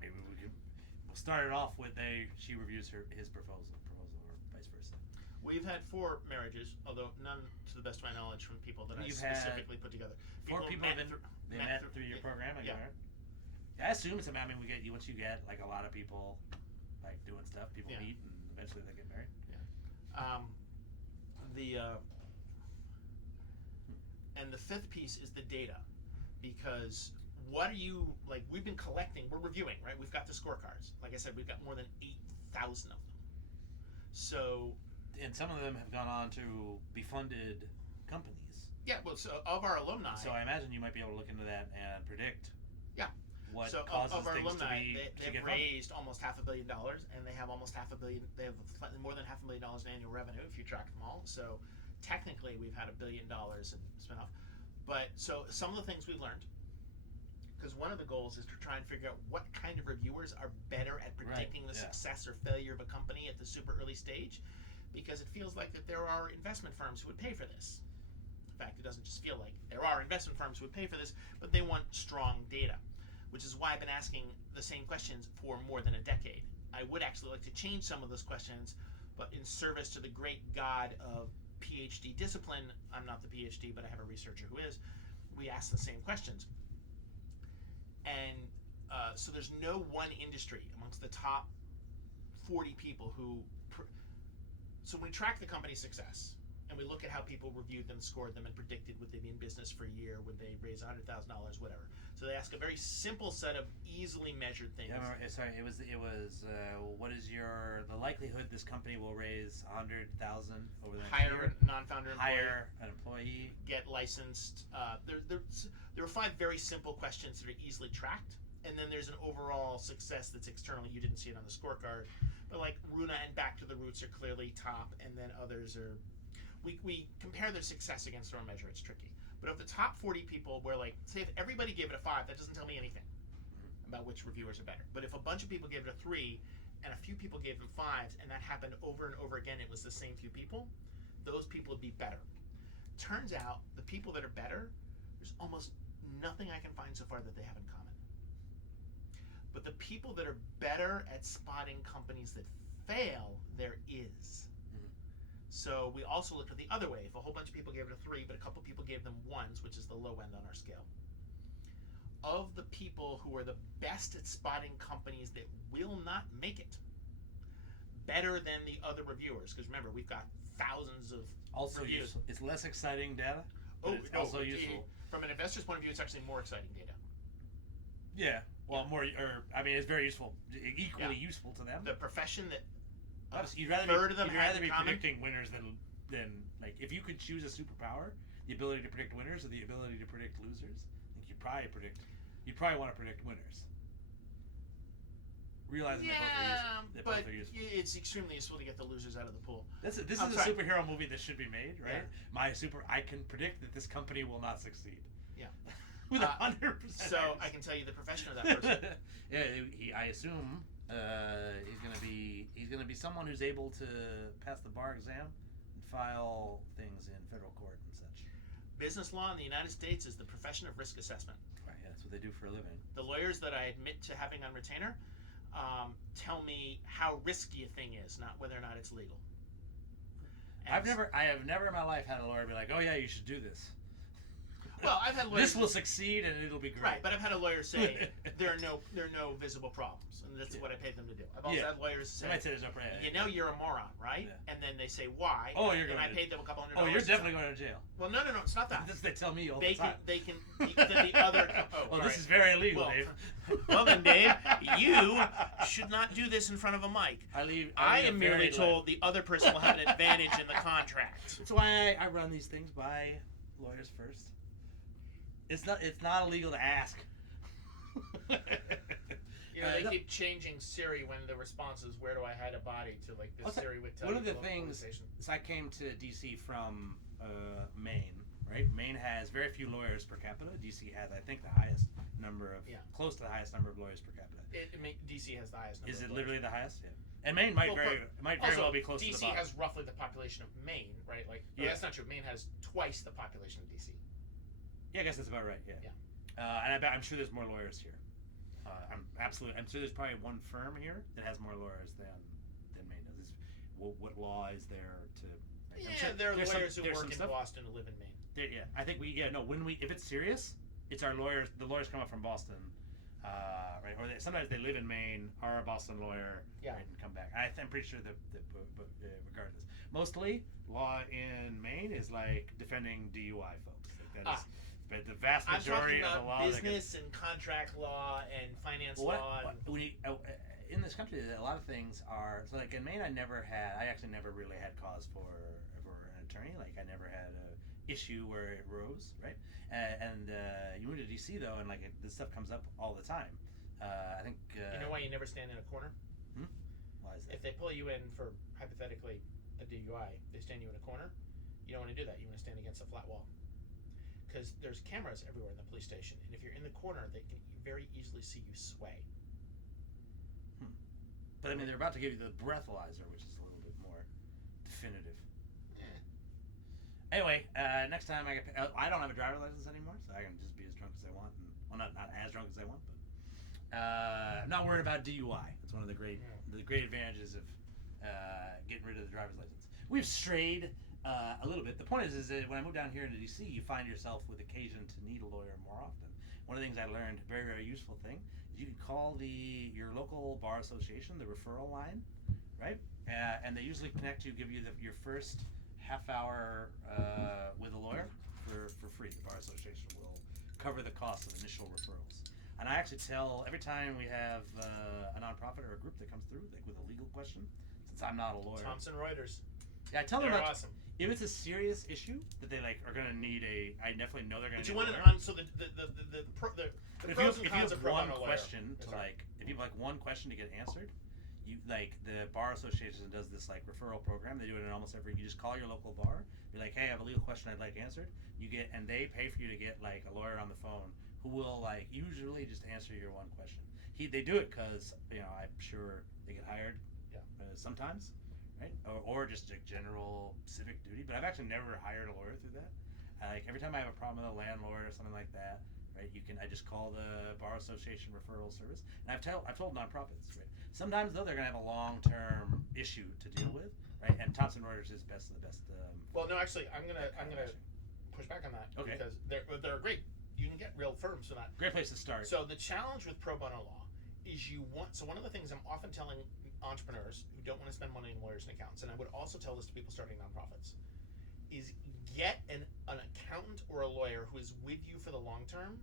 Maybe we'll start it off with she reviews his proposal, or vice versa. We've had 4 marriages, although none, to the best of my knowledge, from people that I specifically put together. 4 people met through your program, again, right? Yeah, I assume it's. I mean, once you get a lot of people doing stuff, people meet and eventually they get married. Yeah. And the 5th piece is the data, because what are you we've been collecting, we're reviewing, right? We've got the scorecards. Like I said, we've got more than 8,000 of them. So, and some of them have gone on to be funded companies. Yeah, well, so of our alumni. So I imagine you might be able to look into that and predict. Yeah. What so causes of our things alumni, they've raised almost $500 million, and they have almost $500 million. They have slightly more than $500 million in annual revenue if you track them all. So technically, we've had $1 billion in spin-off. But so some of the things we've learned, because one of the goals is to try and figure out what kind of reviewers are better at predicting the success or failure of a company at the super early stage, because it feels like that there are investment firms who would pay for this. fact, it doesn't just feel like there are investment firms who would pay for this, but they want strong data, which is why I've been asking the same questions for more than a decade. I would actually like to change some of those questions, but in service to the great god of PhD discipline, I'm not the PhD, but I have a researcher who is, we ask the same questions. And so there's no one industry amongst the top 40 people who... So we track the company's success, and we look at how people reviewed them, scored them, and predicted would they be in business for a year, would they raise $100,000, whatever. So they ask a very simple set of easily measured things. Yeah, sorry, it was what is the likelihood this company will raise $100,000 over the next year? Hire a non-founder employee. Hire an employee. Get licensed. There are 5 very simple questions that are easily tracked, and then there's an overall success that's externally. You didn't see it on the scorecard, but like Runa and Back to the Roots are clearly top, and then others are. We compare their success against our own measure. It's tricky. But of the top 40 people, where like, say if everybody gave it a 5, that doesn't tell me anything about which reviewers are better. But if a bunch of people gave it a 3, and a few people gave them 5s, and that happened over and over again, it was the same few people, those people would be better. Turns out, the people that are better, there's almost nothing I can find so far that they have in common. But the people that are better at spotting companies that fail, there is. So we also looked at the other way. If a whole bunch of people gave it a 3, but a couple people gave them 1s, which is the low end on our scale. Of the people who are the best at spotting companies that will not make it, better than the other reviewers, because remember, we've got thousands of also reviews. Useful. It's less exciting data, but it's also useful. From an investor's point of view, it's actually more exciting data. Yeah. Well, more, or I mean, it's very useful, equally useful to them. The profession that you'd rather be predicting winners than like if you could choose a superpower, the ability to predict winners or the ability to predict losers. I think you'd probably want to predict winners. Realizing that both are useful. It's extremely useful to get the losers out of the pool. This is a superhero movie that should be made, right? Yeah. I can predict that this company will not succeed. Yeah. With 100%. So I can tell you the profession of that person. Yeah, I assume he's gonna be someone who's able to pass the bar exam and file things in federal court and such. Business law in the United States is the profession of risk assessment. Right, yeah, that's what they do for a living. The lawyers that I admit to having on retainer tell me how risky a thing is, not whether or not it's legal. I have never in my life had a lawyer be like, "Oh yeah, you should do this." Well, I've had lawyers. This will succeed and it'll be great. Right, but I've had a lawyer say there are no visible problems, and that's what I paid them to do. I've also had lawyers say, there's no problem. You know, you're a moron, right? Yeah. And then they say why. Oh, you're going. And I paid them a couple $100. Oh, you're definitely going to jail. Well, no, it's not that. They tell me all the time. They can. The other. Well, this is very illegal, Dave. Well then, Dave, you should not do this in front of a mic. I am merely told the other person will have an advantage in the contract. That's why I run these things by lawyers first. It's not illegal to ask. They keep changing Siri when the response is, "Where do I hide a body?" to like this Siri would tell you. One of the things is I came to DC from Maine, right? Maine has very few lawyers per capita. DC has, I think, the highest number of, close to the highest number of lawyers per capita. DC has the highest number. Is it literally the highest? Yeah. And Maine might very well be close to the bottom. DC has roughly the population of Maine, right? Like, that's not true. Maine has twice the population of DC. Yeah, I guess that's about right. Yeah. And I'm sure there's more lawyers here. I'm sure there's probably one firm here that has more lawyers than Maine does. What law is there to? There are lawyers who work in Boston who live in Maine. I think if it's serious, it's our lawyers. The lawyers come up from Boston, right? Or sometimes they live in Maine, are a Boston lawyer, right, and come back. I'm pretty sure that regardless, mostly law in Maine is like defending DUI folks. Like that is. But the vast majority of the law, business and contract law and finance law. In this country, a lot of things are so. Like in Maine, I actually never really had cause for an attorney. Like I never had a issue where it rose, right? And you move to DC though, and like this stuff comes up all the time. I think. You know why you never stand in a corner? Why is that? If they pull you in for hypothetically a DUI, they stand you in a corner. You don't want to do that. You want to stand against a flat wall. Because there's cameras everywhere in the police station, and if you're in the corner, they can very easily see you sway. But I mean, they're about to give you the breathalyzer, which is a little bit more definitive. Anyway, next time I don't have a driver's license anymore, so I can just be as drunk as I want. And, well, not as drunk as I want, but I'm not worried about DUI. It's one of the great advantages of getting rid of the driver's license. We've strayed a little bit. The point is that when I moved down here into DC, you find yourself with occasion to need a lawyer more often. One of the things I learned, very, very useful thing, is you can call your local bar association, the referral line, right? And they usually connect you, give you your first half hour with a lawyer for free. The bar association will cover the cost of initial referrals. And I actually tell every time we have a nonprofit or a group that comes through, like with a legal question, since I'm not a lawyer. Thomson Reuters. Yeah, I tell them they're awesome. If it's a serious issue that they are going to need I definitely know they're going to need. But you want so the pros and cons of pro bono lawyer. If you have one question to get answered, the bar association does this referral program. They do it in almost every. You just call your local bar, be like, hey, I have a legal question I'd like answered. And they pay for you to get a lawyer on the phone who will usually just answer your one question. They do it because I'm sure they get hired. Yeah. Sometimes. Right? Or just a general civic duty, but I've actually never hired a lawyer through that. Every time I have a problem with a landlord or something like that, right? I just call the bar association referral service, and I've told nonprofits, right? Sometimes though they're gonna have a long-term issue to deal with, right? And Thomson Reuters is best of the best. Well, no, actually, I'm gonna push back on that. Okay. Because they're great. You can get real firms for that. Great place to start. So the challenge with pro bono law is so one of the things I'm often telling entrepreneurs who don't want to spend money on lawyers and accountants, and I would also tell this to people starting nonprofits, is get an accountant or a lawyer who is with you for the long term.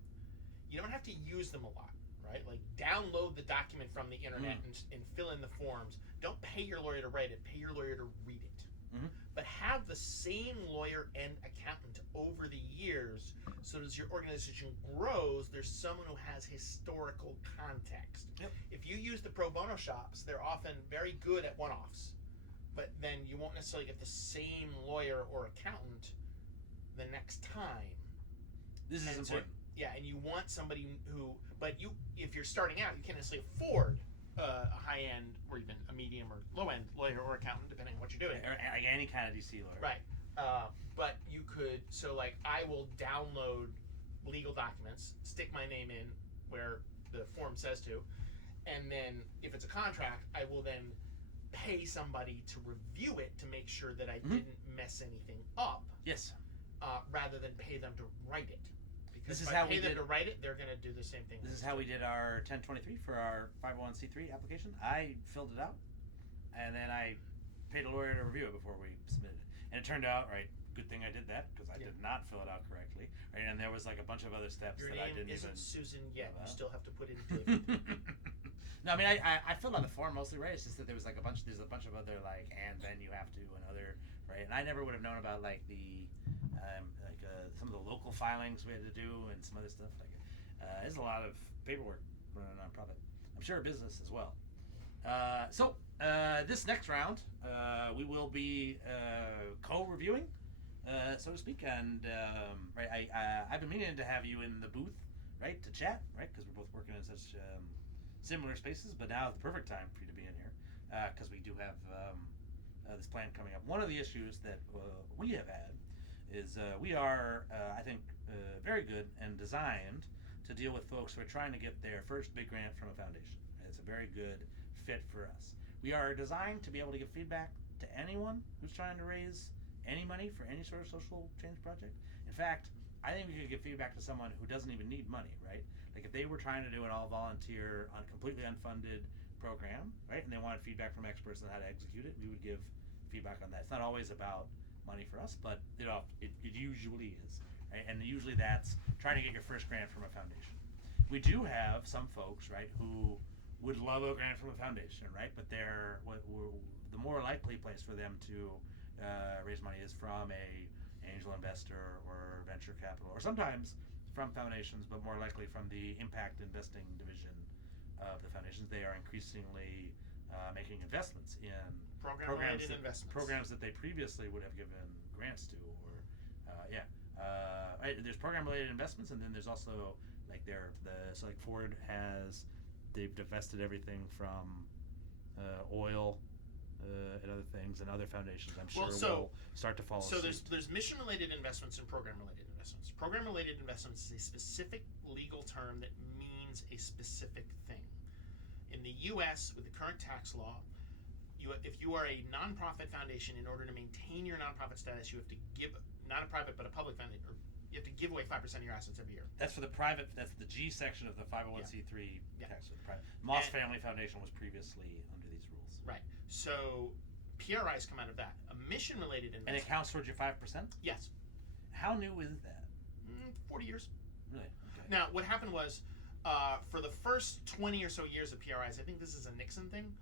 You don't have to use them a lot, right? Download the document from the internet and fill in the forms. Don't pay your lawyer to write it, pay your lawyer to read it. Mm-hmm. But have the same lawyer and accountant over the years, so as your organization grows, there's someone who has historical context. Yep. If you use the pro bono shops, they're often very good at one-offs, but then you won't necessarily get the same lawyer or accountant the next time. This is important. And you want somebody if you're starting out, you can't necessarily afford a high-end or even a medium or low-end lawyer or accountant, depending on what you're doing. Any kind of DC lawyer. Right. But you could, I will download legal documents, stick my name in where the form says to, and then if it's a contract, I will then pay somebody to review it to make sure that I didn't mess anything up. Yes. Rather than pay them to write it. This is if how I pay we them to write it, they're going to do the same thing. This is how we did our 1023 for our 501c3 application. I filled it out, and then I paid a lawyer to review it before we submitted it. And it turned out, right, good thing I did that, because I did not fill it out correctly. Right, and there was a bunch of other steps Your that I didn't name even... isn't Susan yet. You still have to put in David. No, I mean, I filled out the form mostly, right? It's just that there's a bunch of other, and then you have to, and other, right? And I never would have known about, some of the local filings we had to do and some other stuff. There's a lot of paperwork running a nonprofit. I'm sure a business as well. So this next round, we will be co-reviewing, so to speak. And I've been meaning to have you in the booth, right, to chat, right, because we're both working in such similar spaces. But now is the perfect time for you to be in here, because we do have this plan coming up. One of the issues that we have had is we are, I think, very good and designed to deal with folks who are trying to get their first big grant from a foundation. It's a very good fit for us. We are designed to be able to give feedback to anyone who's trying to raise any money for any sort of social change project. In fact, I think we could give feedback to someone who doesn't even need money, right? If they were trying to do an all-volunteer, completely unfunded program, right, and they wanted feedback from experts on how to execute it, we would give feedback on that. It's not always about money for us, but it usually is, right? And usually that's trying to get your first grant from a foundation. We do have some folks, right, who would love a grant from a foundation, right, but the more likely place for them to raise money is from a angel investor or venture capital, or sometimes from foundations, but more likely from the impact investing division of the foundations. They are increasingly making investments in programs that they previously would have given grants to, or there's program-related investments, and then there's also Ford they've divested everything from oil and other things, and other foundations, I'm sure, Well, will start to follow so suit. there's mission-related investments and program-related investments. Program-related investments is a specific legal term that means a specific thing. In the U.S., with the current tax law, if you are a nonprofit foundation, in order to maintain your nonprofit status, you have to give, not a private but a public foundation, or you have to give away 5% of your assets every year. That's for the private. That's the G section of the 501c3 tax. Moss Family Foundation was previously under these rules. Right. So PRIs come out of that. A mission-related investment. And it counts towards your 5%? Yes. How new is that? 40 years. Really? Okay. Now, what happened was, for the first 20 or so years of PRIs, I think this is a Nixon thing,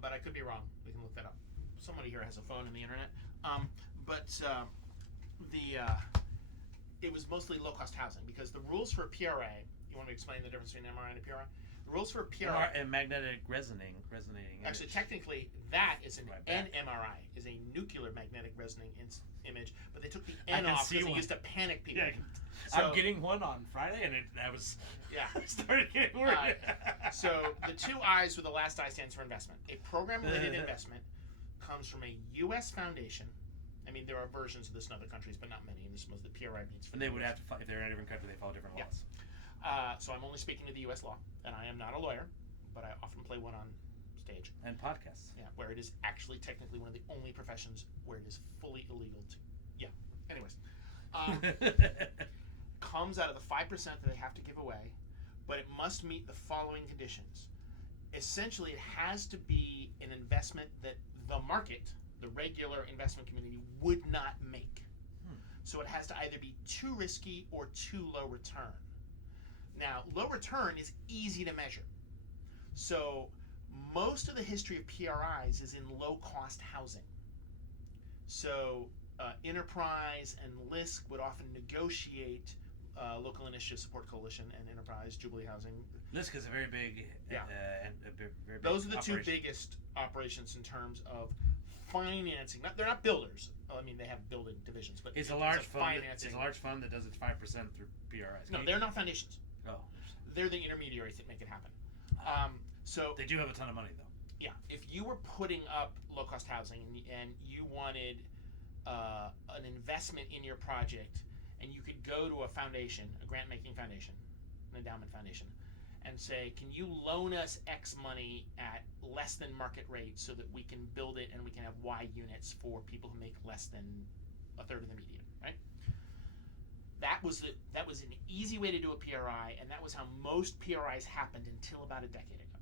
but I could be wrong. We can look that up. Somebody here has a phone and the internet. It was mostly low-cost housing, because the rules for a PRA, you want me to explain the difference between an MRI and a PRA? The rules for a PRA... And magnetic resonating Actually, image. Technically, that is an MRI, is a nucular magnetic resonating image, but they took the N off because they used to panic people. Yeah, so, I'm getting one on Friday, and I was yeah. started getting worried. So the two I's with the last I stands for investment. A program-related investment comes from a U.S. foundation. I mean, there are versions of this in other countries, but not many. And this is most of the PRI means. And they would have to, if they're in a different country, they follow different laws. So I'm only speaking to the U.S. law, and I am not a lawyer, but I often play one on stage. And podcasts. Yeah, where it is actually technically one of the only professions where it is fully illegal to. Yeah. Anyways, comes out of the 5% that they have to give away, but it must meet the following conditions. Essentially, it has to be an investment that the market, the regular investment community, would not make. So it has to either be too risky or too low return. Now, low return is easy to measure. So most of the history of PRIs is in low-cost housing. So Enterprise and LISC would often negotiate Local Initiative Support Coalition and Enterprise, Jubilee Housing. LISC is a very big, very big Those are the operation. two biggest operations in terms of financing. They're not builders. They may have building divisions, but it's a large fund. It's a large fund that does its 5% through PRIs. No, they're not foundations. Oh, they're the intermediaries that make it happen. So they do have a ton of money, though. Yeah, if you were putting up low-cost housing and you wanted an investment in your project, and you could go to a foundation, a grant-making foundation, an endowment foundation, and say, can you loan us X money at less than market rate so that we can build it and we can have Y units for people who make less than a third of the median, right? That was an easy way to do a PRI, and that was how most PRIs happened until about a decade ago.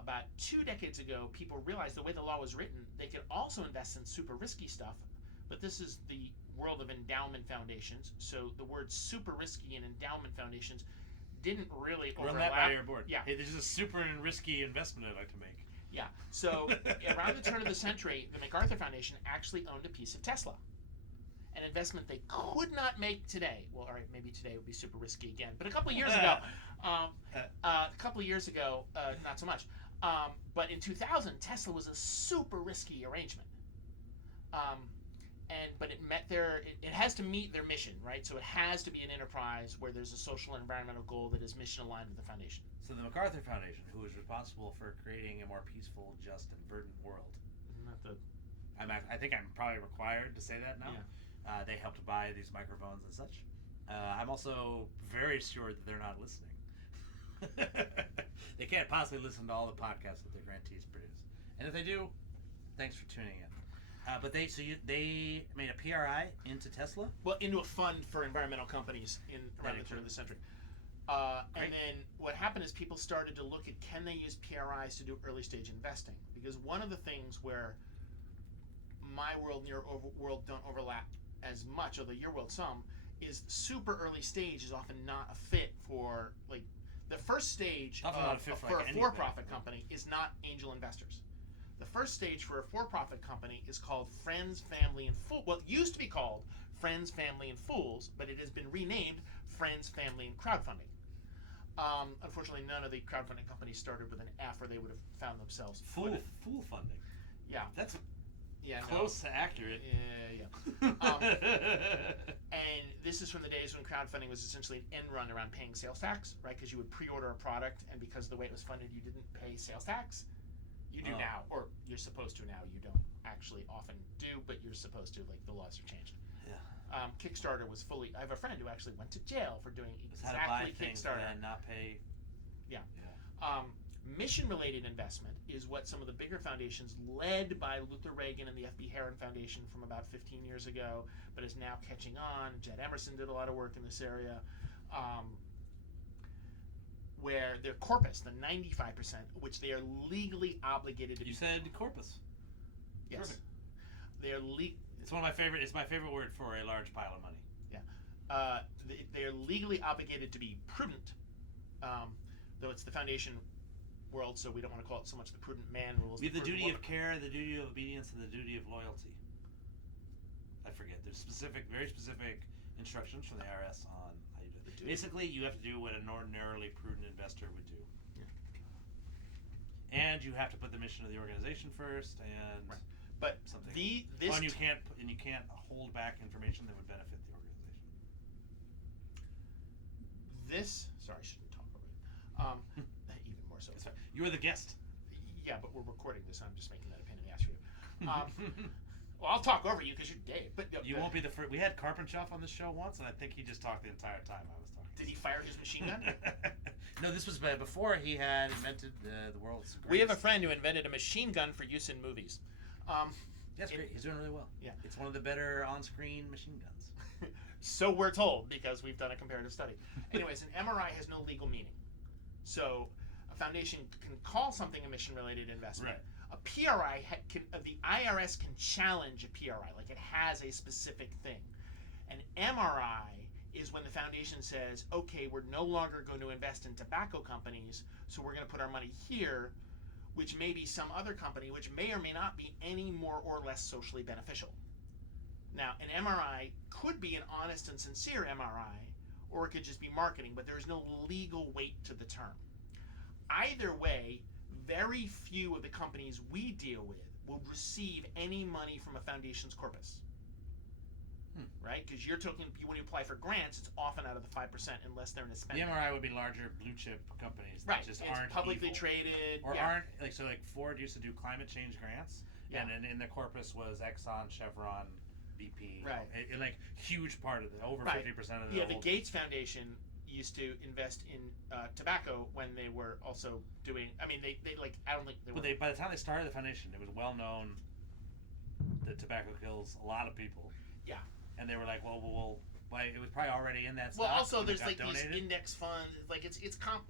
About 2 decades ago, people realized the way the law was written, they could also invest in super risky stuff, but this is the world of endowment foundations, so the words super risky and endowment foundations didn't really overlap. Run that by your board. Yeah. Hey, this is a super and risky investment I'd like to make. Yeah. So around the turn of the century, the MacArthur Foundation actually owned a piece of Tesla. An investment they could not make today. Well, all right, maybe today would be super risky again. But a couple of years ago, not so much. But in 2000, Tesla was a super risky arrangement. But it met it has to meet their mission, right? So it has to be an enterprise where there's a social and environmental goal that is mission aligned with the foundation. So the MacArthur Foundation, who is responsible for creating a more peaceful, just, and verdant world. Isn't that the... I think I'm probably required to say that now. Yeah. They helped buy these microphones and such. I'm also very sure that they're not listening. They can't possibly listen to all the podcasts that their grantees produce. And if they do, thanks for tuning in. But they made a PRI into Tesla? Well, into a fund for environmental companies around the turn of the century. And then what happened is people started to look at, can they use PRIs to do early stage investing? Because one of the things where my world and your world don't overlap as much, although your world some, is super early stage is often not a fit for, like, the first stage for a for-profit company is not angel investors. The first stage for a for-profit company is called Friends, Family, and Fools. Well, it used to be called Friends, Family, and Fools, but it has been renamed Friends, Family, and Crowdfunding. Unfortunately, none of the crowdfunding companies started with an F, or they would have found themselves fool funding. Yeah, that's close to accurate. Yeah. And this is from the days when crowdfunding was essentially an end run around paying sales tax, right? Because you would pre-order a product, and because of the way it was funded, you didn't pay sales tax. You do now, or you're supposed to now. You don't actually often do, but you're supposed to. Like the laws have changed. Yeah. Kickstarter was fully. I have a friend who actually went to jail for doing exactly how to buy things Kickstarter and not pay. Yeah. Mission-related investment is what some of the bigger foundations, led by Luther Reagan and the F.B. Heron Foundation from about 15 years ago, but is now catching on. Jed Emerson did a lot of work in this area, where their corpus, the 95%, which they are legally obligated to. You said corpus. Yes. Perfect. They are It's one of my favorite. It's my favorite word for a large pile of money. Yeah. They are legally obligated to be prudent, though it's the foundation world, so we don't want to call it so much the prudent man rules. We have the duty of care, the duty of obedience, and the duty of loyalty. I forget. There's very specific instructions from the IRS on how you do it. Basically, you have to do what an ordinarily prudent investor would do. Yeah. And you have to put the mission of the organization first, and right. But something. And you can't hold back information that would benefit the organization. Sorry, I shouldn't talk over it. Even more so. You're the guest. Yeah, but we're recording this. I'm just making that a pain in the ass for you. Well, I'll talk over you because you're Dave. But you won't be the first. We had Carpenchoff on the show once, and I think he just talked the entire time I was talking. Did he fire his machine gun? No, this was before he had invented the world's greatest. We have a friend who invented a machine gun for use in movies. That's great. He's doing really well. Yeah. It's one of the better on-screen machine guns. So we're told, because we've done a comparative study. Anyways, an MRI has no legal meaning. So a foundation can call something a mission-related investment. Right. A PRI, the IRS can challenge a PRI, like it has a specific thing. An MRI is when the foundation says, okay, we're no longer going to invest in tobacco companies, so we're going to put our money here, which may be some other company, which may or may not be any more or less socially beneficial. Now, an MRI could be an honest and sincere MRI, or it could just be marketing, but there is no legal weight to the term. Either way, very few of the companies we deal with will receive any money from a foundation's corpus. Right? Because you're talking, when you apply for grants, it's often out of the 5% unless they're in a spending. The MRI would be larger blue chip companies that just aren't publicly evil. Traded. Or aren't, so Ford used to do climate change grants, and in their corpus was Exxon, Chevron, BP. Right. Like huge part of it, over 50% of the the Gates Foundation used to invest in tobacco when they were also doing, I mean, they I don't think they were. But by the time they started the foundation, it was well known that tobacco kills a lot of people. Yeah. And they were like, well, it was probably already in that stock. Well, also there's like donated. These index funds. Like it's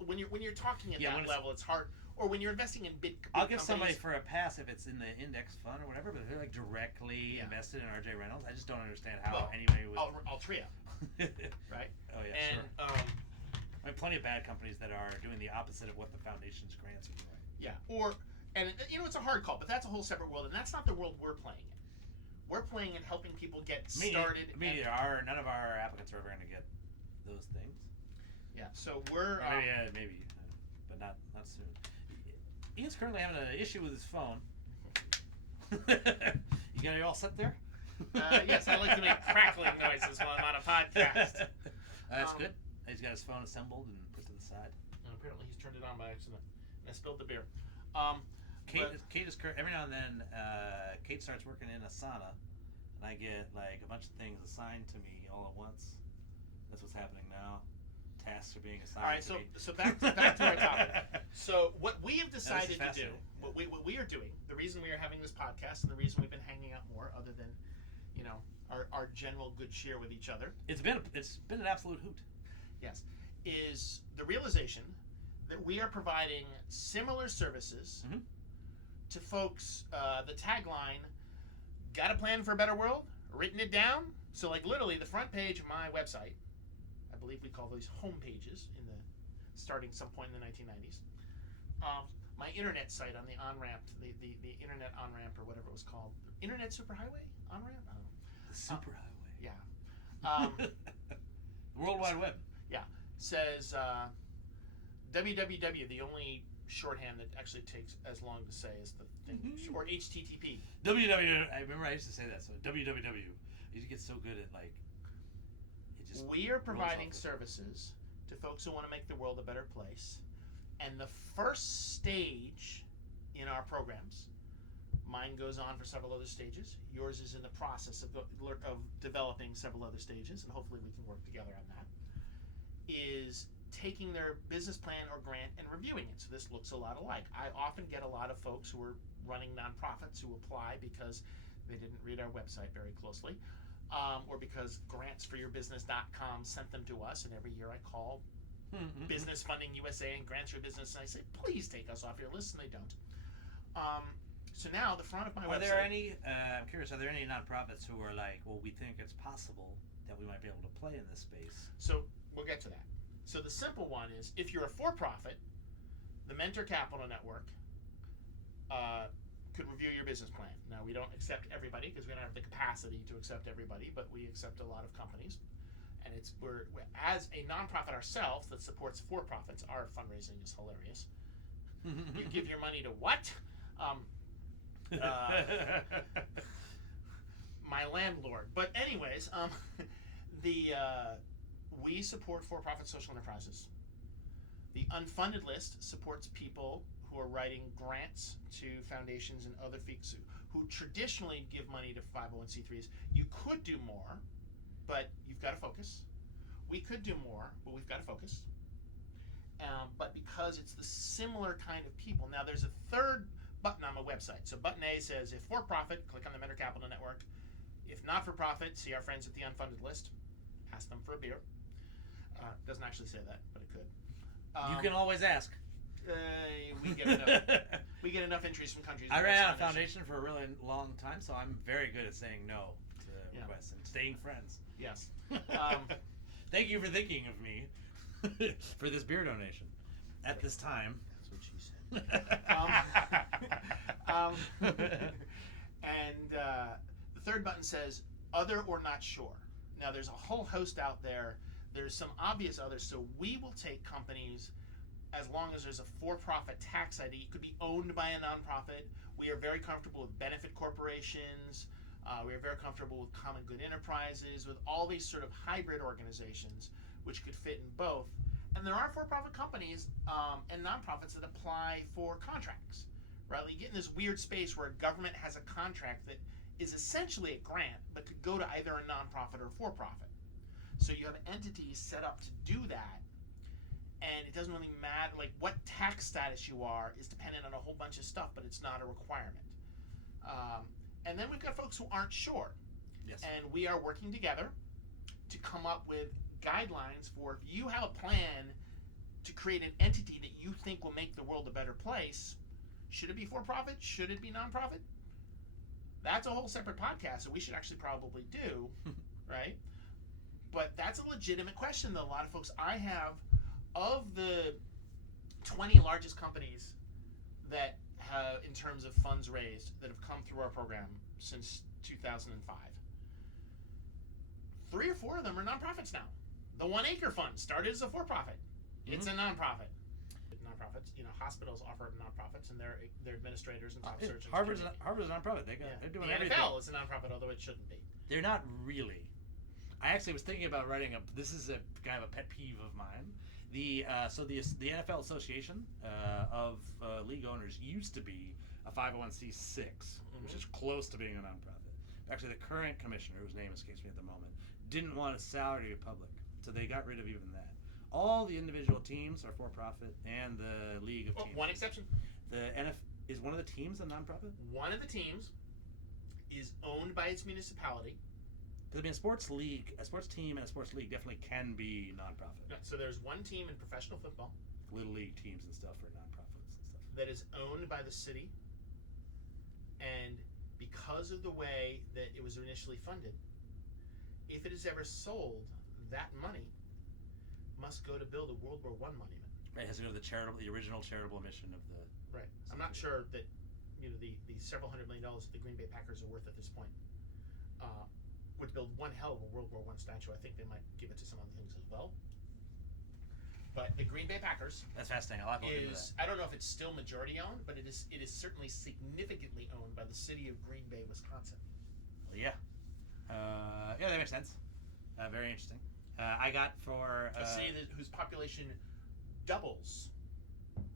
when you're talking at that level, it's hard. Or when you're investing in big I'll give companies, somebody for a pass if it's in the index fund or whatever, but if they're like directly invested in RJ Reynolds, I just don't understand how anybody would. Altria, right? Oh yeah, and, sure. I mean, plenty of bad companies that are doing the opposite of what the foundation's grants are doing. Yeah, it's a hard call, but that's a whole separate world, and that's not the world we're playing in. We're playing in helping people get started. None of our applicants are ever going to get those things. Yeah, so we're maybe, but not soon. Ian's currently having an issue with his phone. You all set there? Yes, I like to make crackling noises while I'm on a podcast. That's good. He's got his phone assembled and put to the side. And apparently he's turned it on by accident. And I spilled the beer. Kate is every now and then. Kate starts working in Asana, and I get like a bunch of things assigned to me all at once. That's what's happening now. Tasks are being assigned. All right, to me. So back to our topic. So what we have decided to do, what we are doing, the reason we are having this podcast, and the reason we've been hanging out more, other than, our general good cheer with each other. It's been an absolute hoot. Yes, is the realization that we are providing similar services to folks. The tagline, got a plan for a better world? Written it down? So like literally the front page of my website, I believe we call those home pages starting some point in the 1990s. My internet site on the on-ramp, the internet on-ramp or whatever it was called. Internet superhighway? On-ramp? I don't know. The superhighway. Yeah. The World Wide Web. Yeah. Says www, the only shorthand that actually takes as long to say as the thing, or HTTP. www, I remember I used to say that, so www. You get so good at we are providing services to folks who want to make the world a better place, and the first stage in our programs. Mine goes on for several other stages. Yours is in the process of developing several other stages, and hopefully we can work together on that. Is taking their business plan or grant and reviewing it. So this looks a lot alike. I often get a lot of folks who are running nonprofits who apply because they didn't read our website very closely, or because grantsforyourbusiness.com sent them to us, and every year I call Business Funding USA and Grants for Your Business, and I say, please take us off your list, and they don't. So now the front of my website. Are there any? I'm curious. Are there any nonprofits who are like, well, we think it's possible that we might be able to play in this space? So we'll get to that. So the simple one is, if you're a for-profit, the Mentor Capital Network could review your business plan. Now, we don't accept everybody because we don't have the capacity to accept everybody, but we accept a lot of companies. And we're as a nonprofit ourselves that supports for-profits, our fundraising is hilarious. You give your money to what? My landlord. But anyways, we support for-profit social enterprises. The unfunded list supports people who are writing grants to foundations and other folks who traditionally give money to 501c3s. You could do more, but you've got to focus. We could do more, but we've got to focus. But because it's the similar kind of people. Now, there's a third button on my website. So button A says, if for-profit, click on the Mentor Capital Network. If not-for-profit, see our friends at the unfunded list. Ask them for a beer. Doesn't actually say that, but it could. You can always ask. We get enough. We get enough entries from countries. I ran out of foundation for a really long time, so I'm very good at saying no to requests and staying friends. Yes. Thank you for thinking of me for this beer donation at this time. That's what she said. And the third button says other or not sure. Now there's a whole host out there. There's some obvious others. So we will take companies as long as there's a for-profit tax ID. It could be owned by a nonprofit. We are very comfortable with benefit corporations. We are very comfortable with common good enterprises, with all these sort of hybrid organizations, which could fit in both. And there are for-profit companies and nonprofits that apply for contracts, right? Like you get in this weird space where a government has a contract that is essentially a grant, but could go to either a nonprofit or for-profit. So you have entities set up to do that, and it doesn't really matter, like what tax status you are is dependent on a whole bunch of stuff, but it's not a requirement. And then we've got folks who aren't sure. Yes. And we are working together to come up with guidelines for if you have a plan to create an entity that you think will make the world a better place, should it be for-profit? Should it be nonprofit? That's a whole separate podcast that we should actually probably do, right? But that's a legitimate question that a lot of folks I have. Of the 20 largest companies that have, in terms of funds raised, that have come through our program since 2005, 3 or 4 of them are nonprofits now. The 1 Acre Fund started as a for-profit. It's a nonprofit. Nonprofits, hospitals offer nonprofits, and their administrators and top surgeons. Harvard's a nonprofit. They're doing everything. The NFL is a nonprofit, although it shouldn't be. They're not really. I actually was thinking about writing this is a kind of a pet peeve of mine. The NFL Association of league owners used to be a 501c6, which is close to being a nonprofit. Actually, the current commissioner, whose name escapes me at the moment, didn't want a salary public, so they got rid of even that. All the individual teams are for-profit, and the league of teams. One exception. The is one of the teams a nonprofit? One of the teams is owned by its municipality. Because a sports team and a sports league definitely can be nonprofit. So there's one team in professional football. Little league teams and stuff are nonprofits and stuff. That is owned by the city. And because of the way that it was initially funded, if it is ever sold, that money must go to build a World War I monument. Right, it has to go to the original charitable mission of the... Right. I'm not sure that the several $100 million that the Green Bay Packers are worth at this point would build one hell of a World War I statue. I think they might give it to some other things as well. But the Green Bay Packers... That's fascinating. I'll have to look into that. I don't know if it's still majority owned, but it is certainly significantly owned by the city of Green Bay, Wisconsin. Well, yeah. Yeah, that makes sense. Very interesting. I got for... a city whose population doubles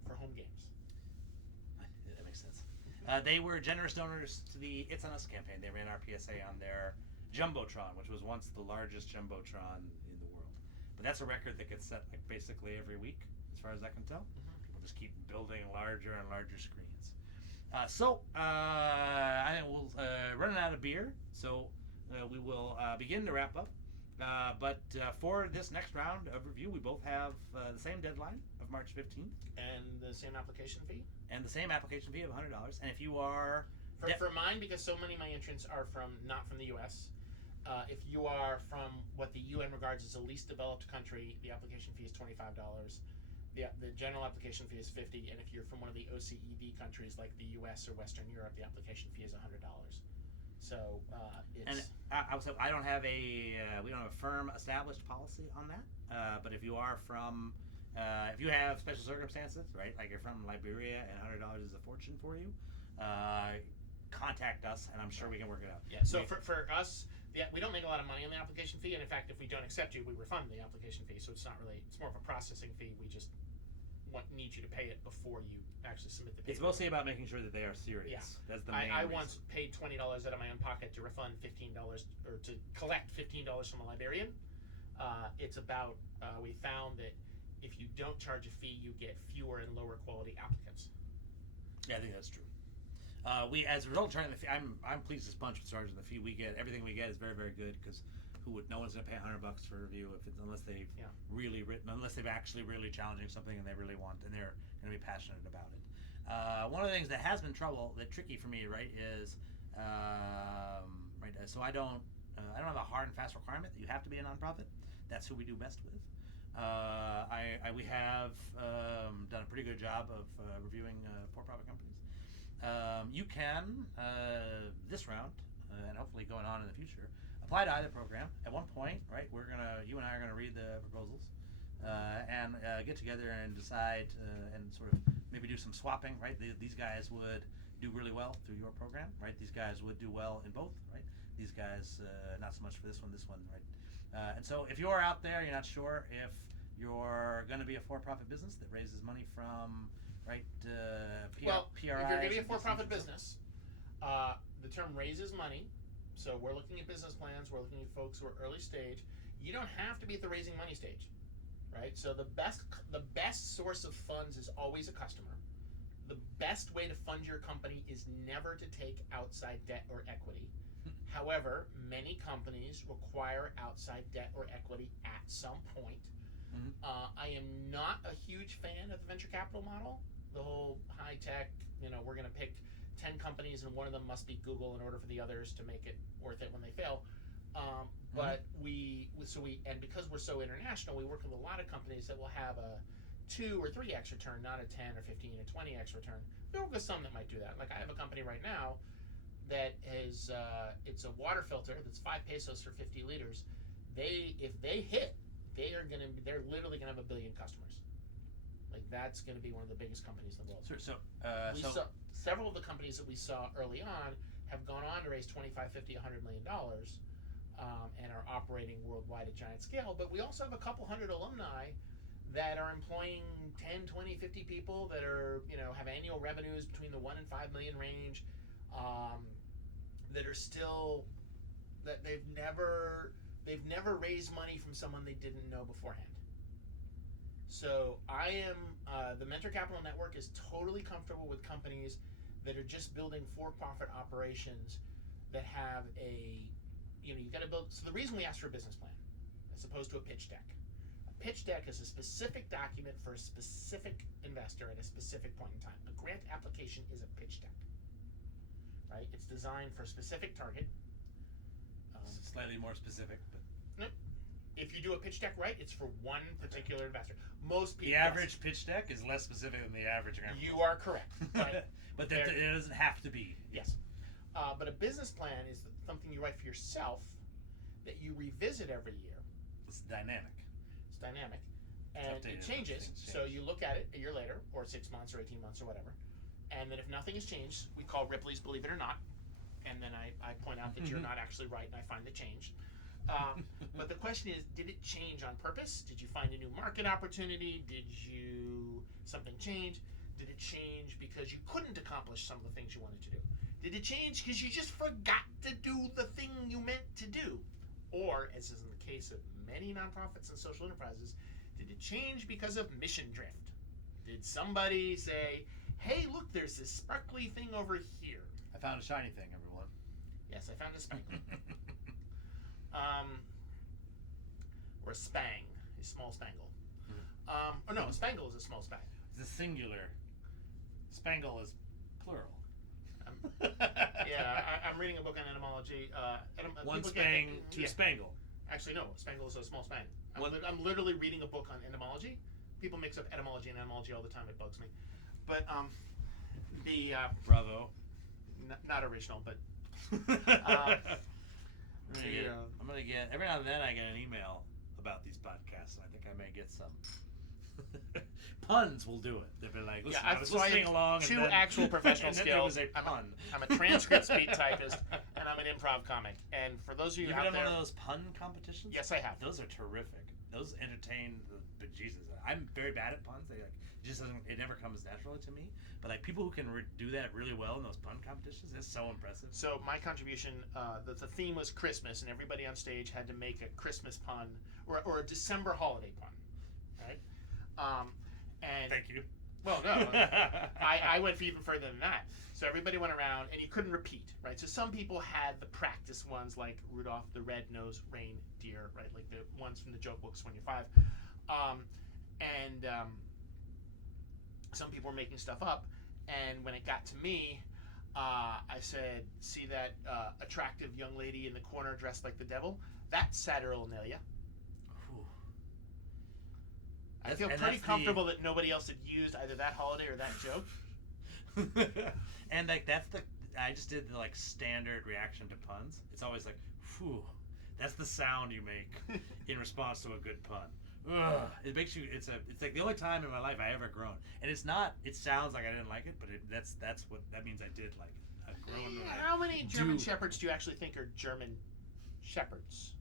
for home games. That makes sense. They were generous donors to the It's On Us campaign. They ran our PSA on their Jumbotron, which was once the largest Jumbotron in the world. But that's a record that gets set like basically every week, as far as I can tell. People just keep building larger and larger screens. I think we'll running out of beer, so we will begin to wrap up. But for this next round of review, we both have the same deadline of March 15th. And the same application fee? And the same application fee of $100. And if you are... For mine, because so many of my entrants are not from the U.S., if you are from what the UN regards as the least developed country, the application fee is $25. The general application fee is $50, and if you're from one of the OCED countries like the U.S. or Western Europe, the application fee is $100. So it's. And I would say we don't have a firm established policy on that. But if you are from, if you have special circumstances, right, like you're from Liberia and $100 is a fortune for you, contact us, and I'm sure we can work it out. Yeah. So for us. Yeah, we don't make a lot of money on the application fee, and in fact, if we don't accept you, we refund the application fee. So it's more of a processing fee. We just need you to pay it before you actually submit the paper. It's mostly about making sure that they are serious. Yeah. That's the main I reason. once paid $20 out of my own pocket to refund $15 or to collect $15 from a librarian. It's about we found that if you don't charge a fee, you get fewer and lower quality applicants. Yeah, I think that's true. We, as a result, charging the fee. I'm pleased as punch with charging the fee. We get everything we get is very, very good because no one's gonna pay $100 for a review unless they've unless they've actually really challenging something and they really want and they're gonna be passionate about it. One of the things that has been tricky for me, right, is so I don't have a hard and fast requirement that you have to be a nonprofit. That's who we do best with. We have done a pretty good job of reviewing for-profit companies. You can, this round, and hopefully going on in the future, apply to either program. At one point, right, you and I are gonna read the proposals and get together and decide and sort of maybe do some swapping, right? These guys would do really well through your program, right? These guys would do well in both, right? These guys not so much for this one, right? And so if you're out there, you're not sure if you're going to be a for-profit business that raises money from, right, PRIs. If you're going to be a for-profit business, the term raises money. So we're looking at business plans. We're looking at folks who are early stage. You don't have to be at the raising money stage, right? So the best source of funds is always a customer. The best way to fund your company is never to take outside debt or equity. However, many companies require outside debt or equity at some point. I am not a huge fan of the venture capital model. The whole high tech, we're going to pick 10 companies and one of them must be Google in order for the others to make it worth it when they fail. But because we're so international, we work with a lot of companies that will have a 2 or 3x return, not a 10 or 15 or 20x return. We work with some that might do that. Like I have a company right now that is it's a water filter that's 5 pesos for 50 liters. If they hit, they're literally gonna have 1 billion customers. Like that's gonna be one of the biggest companies in the world. So several of the companies that we saw early on have gone on to raise 25, 50, $100 million and are operating worldwide at giant scale. But we also have a couple hundred alumni that are employing 10, 20, 50 people that are, have annual revenues between the 1 and 5 million range, that are still, that they've never raised money from someone they didn't know beforehand. So the Mentor Capital Network is totally comfortable with companies that are just building for-profit operations that have you got to build. So the reason we ask for a business plan, as opposed to a pitch deck. A pitch deck is a specific document for a specific investor at a specific point in time. A grant application is a pitch deck, right? It's designed for a specific target. Slightly more specific, but if you do a pitch deck right, it's for one particular investor. Most people. The average pitch deck is less specific than the average grant. You are correct, right? But it doesn't have to be. Yes, but a business plan is something you write for yourself that you revisit every year. It's dynamic. And it changes. So you look at it a year later, or 6 months, or 18 months, or whatever, and then if nothing has changed, we call Ripley's Believe It or Not, and then I point out that you're not actually right, and I find the change. But the question is, did it change on purpose? Did you find a new market opportunity? Did something change? Did it change because you couldn't accomplish some of the things you wanted to do? Did it change because you just forgot to do the thing you meant to do? Or, as is in the case of many nonprofits and social enterprises, did it change because of mission drift? Did somebody say, hey, look, there's this sparkly thing over here? I found a shiny thing, everyone. Yes, I found a spangle. Or a spang, a small spangle. Oh no, a spangle is a small spang. It's a singular. Spangle is plural. Yeah, I'm reading a book on etymology. One spang, two spangle. Actually, no, spangle is a small spang. I'm literally reading a book on etymology. People mix up etymology and etymology all the time. It bugs me. But Bravo. Not original, but I'm gonna get every now and then I get an email about these podcasts, and I think I may get some. Puns will do it. They'll be like, listen, I was listening along. Two and then, actual professional and then skills. There was a pun. I'm a transcript speed typist, and I'm an improv comic. And for those of you out been there, one of those pun competitions? Yes, I have. Those are terrific. Those entertain the bejesus. I'm very bad at puns. They it never comes naturally to me. But like people who can do that really well in those pun competitions, it's so impressive. So my contribution, the theme was Christmas, and everybody on stage had to make a Christmas pun or a December holiday pun, right? And thank you. Well, no, I went even further than that. So everybody went around, and you couldn't repeat, right? So some people had the practice ones like Rudolph the Red-Nosed Reindeer, right? Like the ones from the joke books when you're 5. Some people were making stuff up, and when it got to me, I said, see that attractive young lady in the corner dressed like the devil? That's Saturnalia. I feel pretty comfortable that nobody else had used either that holiday or that joke. And like I just did the like standard reaction to puns. It's always like, whew. That's the sound you make in response to a good pun. Ugh. It makes you. It's like the only time in my life I ever groaned. And it's not. It sounds like I didn't like it, but that's what that means. I did like it. I've groaned. How many German shepherds do you actually think are German shepherds?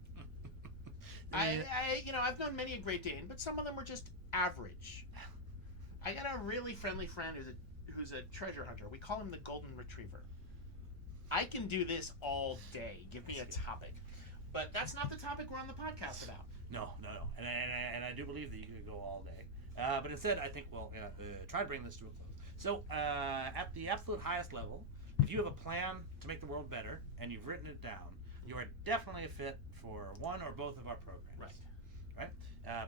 I've known many a Great Dane, but some of them were just average. I got a really friendly friend who's a treasure hunter. We call him the Golden Retriever. I can do this all day. Give me a topic. But that's not the topic we're on the podcast about. No. And I do believe that you could go all day. But instead, I think we'll try to bring this to a close. So, at the absolute highest level, if you have a plan to make the world better and you've written it down, you are definitely a fit for one or both of our programs. Right?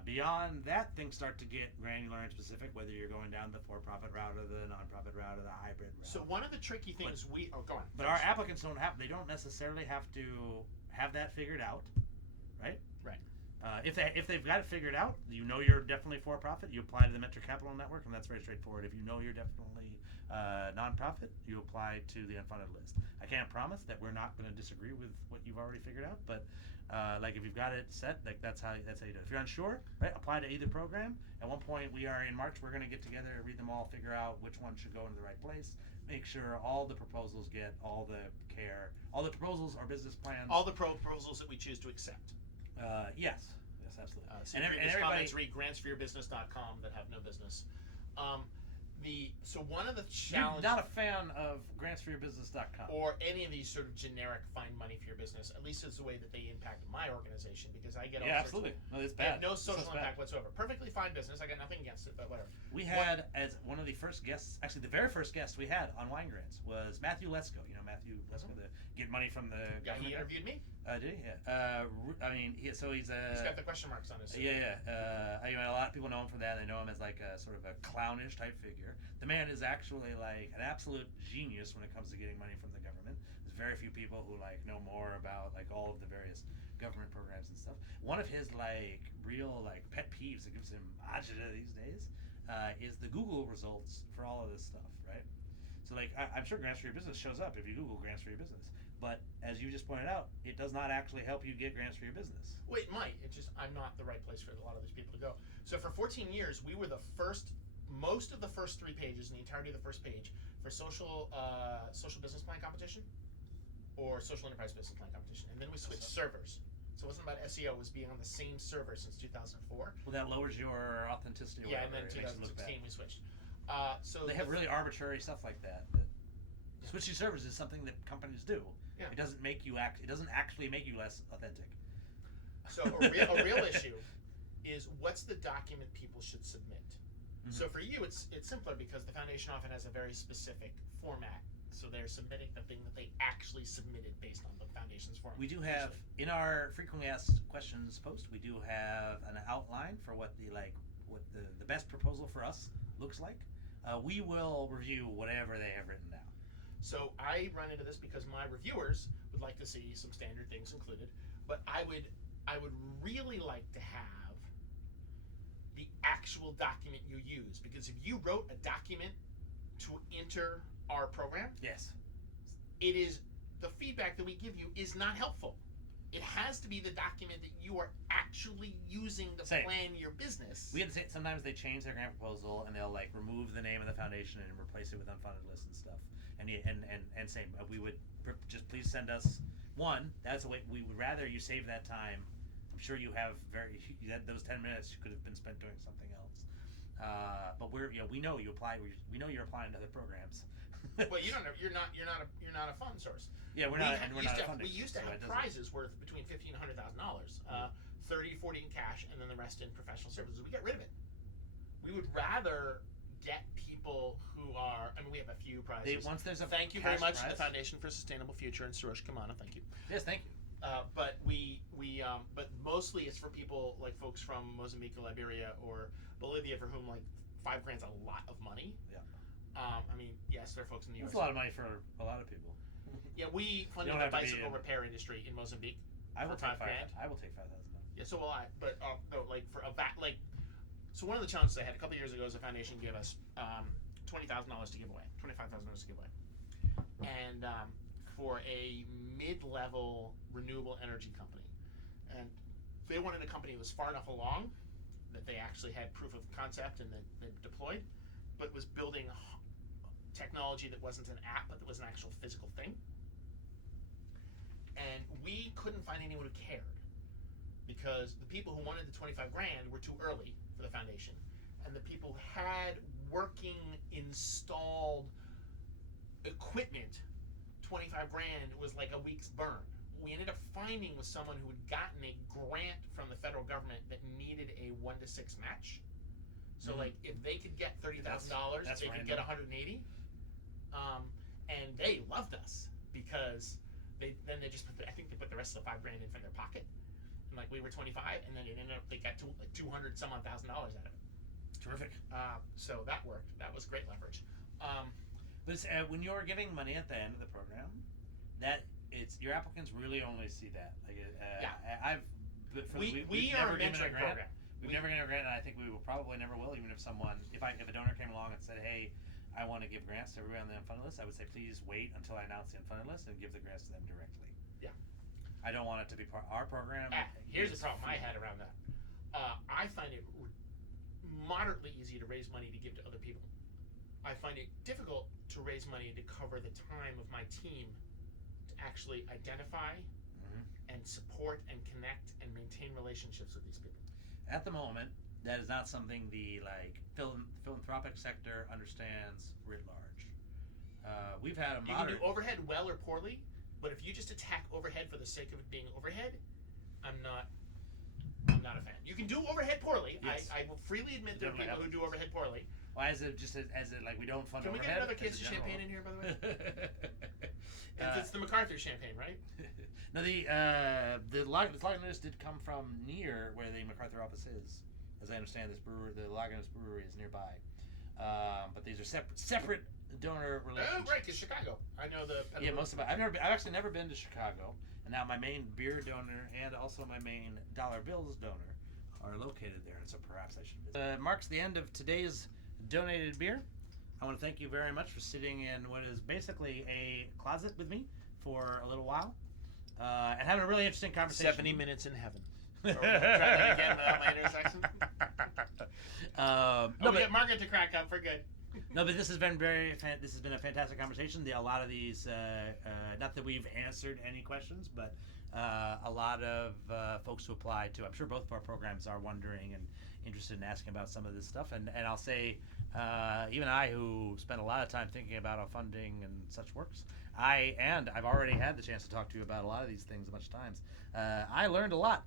Beyond that, things start to get granular and specific, whether you're going down the for-profit route or the non-profit route or the hybrid route. So one of the tricky things go on. But our applicants they don't necessarily have to have that figured out, right? Right. If they've got it figured out, you're definitely for-profit, you apply to the Mentor Capital Network, and that's very straightforward. If you know you're definitely non-profit, you apply to the unfunded list. I can't promise that we're not going to disagree with what you've already figured out, but like if you've got it set, like that's how you do it. If you're unsure, right, apply to either program. At one point, in March, we're going to get together, read them all, figure out which one should go into the right place, make sure all the proposals get all the care, all the proposals or business plans. All the proposals that we choose to accept. Yes, absolutely. So and everybody comments, read grantsforyourbusiness.com that have no business. So one of the challenges... You're not a fan of grantsforyourbusiness.com. Or any of these sort of generic find money for your business, at least it's the way that they impact my organization, because I get all sorts absolutely. of... No, it's bad. No social impact whatsoever. Perfectly fine business. I got nothing against it, but whatever. We had, as one of the first guests, actually the very first guest we had on Wine Grants was Matthew Lesko. You know Matthew Lesko, the get money from the government. He interviewed me? Did he? Yeah. He's got the question marks on his CV. A lot of people know him for that. They know him as like a sort of a clownish type figure. The man is actually like an absolute genius when it comes to getting money from the government. There's very few people who like know more about like all of the various government programs and stuff. One of his like real like pet peeves that gives him agita these days is the Google results for all of this stuff, right? So like I'm sure Grants for Your Business shows up if you Google Grants for Your Business. But as you just pointed out, it does not actually help you get grants for your business. Well, it might. It's just I'm not the right place for a lot of these people to go. So for 14 years, we were the first, most of the first 3 pages, and the entirety of the first page for social business plan competition or social enterprise business plan competition. And then we switched servers. So it wasn't about SEO, it was being on the same server since 2004. Well, that lowers your authenticity. Yeah, and then 2016 we switched. So they have really arbitrary stuff like that. Switching servers is something that companies do. Yeah. It doesn't make you It doesn't actually make you less authentic. So a real issue is what's the document people should submit. Mm-hmm. So for you, it's simpler because the foundation often has a very specific format. So they're submitting the thing that they actually submitted based on the foundation's format. We do have in our frequently asked questions post. We do have an outline for what the best proposal for us looks like. We will review whatever they have written down. So I run into this because my reviewers would like to see some standard things included, but I would really like to have the actual document you use, because if you wrote a document to enter our program, yes, it is the feedback that we give you is not helpful. It has to be the document that you are actually using to plan your business. We had to say sometimes they change their grant proposal and they'll like remove the name of the foundation and replace it with unfunded lists and stuff. And same, we would just please send us one. That's a way we would rather you save that time. I'm sure you have those 10 minutes you could have been spent doing something else. But we know you apply. We know you're applying to other programs. Well, you don't know. You're not a fund source. Yeah, we're not a funding. We used to have prizes worth between $50,000 and $100,000, 30, 40 in cash, and then the rest in professional services. We got rid of it. We would rather get people who are. I mean, we have a few prizes. Once there's a thank you very much to the Foundation for Sustainable Future and Suresh Kamana. Thank you. Yes, thank you. But but mostly it's for people like folks from Mozambique or Liberia or Bolivia for whom like $5,000's a lot of money. Yeah. I mean, yes, there are folks in the U.S. That's a lot of money for a lot of people. Yeah, we funded the bicycle repair industry in Mozambique. I will take $5,000. I will take $5,000. Yeah, so will I. But like for so one of the challenges I had a couple of years ago is the foundation gave us $20,000 to give away, $25,000 to give away, and for a mid-level renewable energy company, and they wanted a company that was far enough along that they actually had proof of concept and that they deployed, but was building technology that wasn't an app, but that was an actual physical thing. And we couldn't find anyone who cared because the people who wanted the $25,000 were too early for the foundation, and the people who had working installed equipment, $25,000 was like a week's burn. We ended up finding with someone who had gotten a grant from the federal government that needed a 1-to-6 match. So like if they could get $30,000, they could get 180. And they loved us because they just put I think they put the rest of the $5,000 in from their pocket, and like we were 25, and then it ended up they got to like $200 some odd thousand out of it. Terrific. So that worked. That was great leverage. But it's, when you're giving money at the end of the program, your applicants really only see that. Like we are a mentoring program. We've never given a grant, and I think we will probably never will. Even if a donor came along and said, "Hey, I want to give grants to everybody on the unfunded list," I would say, please wait until I announce the unfunded list and give the grants to them directly. Yeah. I don't want it to be our program. Here's the problem I had around that. I find it moderately easy to raise money to give to other people. I find it difficult to raise money to cover the time of my team to actually identify and support and connect and maintain relationships with these people. At the moment, that is not something the philanthropic sector understands writ large. We've had You can do overhead well or poorly, but if you just attack overhead for the sake of it being overhead, I'm not a fan. You can do overhead poorly. Yes. I will freely admit there are people who do overhead poorly. Well, as it like we don't fund overhead. Can we get another case of champagne in here, by the way? It's the MacArthur champagne, right? No, the Lagunitas did come from near where the MacArthur office is. As I understand, this brewery, the Lagunitas Brewery, is nearby. But these are separate donor relationships. Oh, right, because Chicago. I know the. Yeah, most of it. I've actually never been to Chicago, and now my main beer donor and also my main dollar bills donor are located there, and so perhaps I should visit. Marks the end of today's donated beer. I want to thank you very much for sitting in what is basically a closet with me for a little while, and having a really interesting conversation. 70 minutes in heaven. Try that again without my intersection. We got Margaret to crack up for good. No, but this has been a fantastic conversation. A lot of these, not that we've answered any questions, but a lot of folks who applied to. I'm sure both of our programs are wondering, and interested in asking about some of this stuff. And I'll say, even I, who spent a lot of time thinking about how funding and such works, I've already had the chance to talk to you about a lot of these things a bunch of times. I learned a lot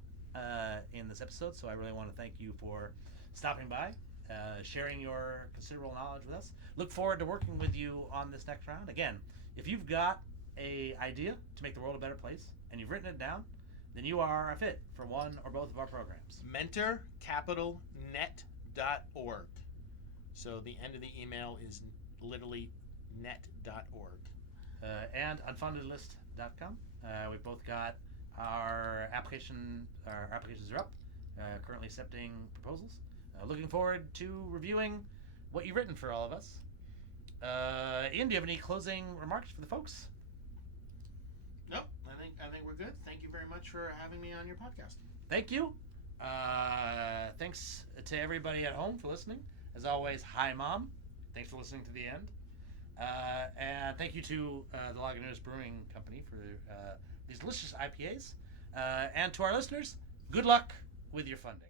in this episode, so I really want to thank you for stopping by, sharing your considerable knowledge with us. Look forward to working with you on this next round. Again, if you've got a idea to make the world a better place and you've written it down, then you are a fit for one or both of our programs. MentorCapitalNet.org. So the end of the email is literally net.org. And unfundedlist.com. We've both got our applications are up, currently accepting proposals. Looking forward to reviewing what you've written for all of us. Ian, do you have any closing remarks for the folks? Nope, I think we're good. Thank you very much for having me on your podcast. Thank you. Thanks to everybody at home for listening. As always, hi, Mom. Thanks for listening to the end. And thank you to the Lagunitas Brewing Company for these delicious IPAs. And to our listeners, good luck with your funding.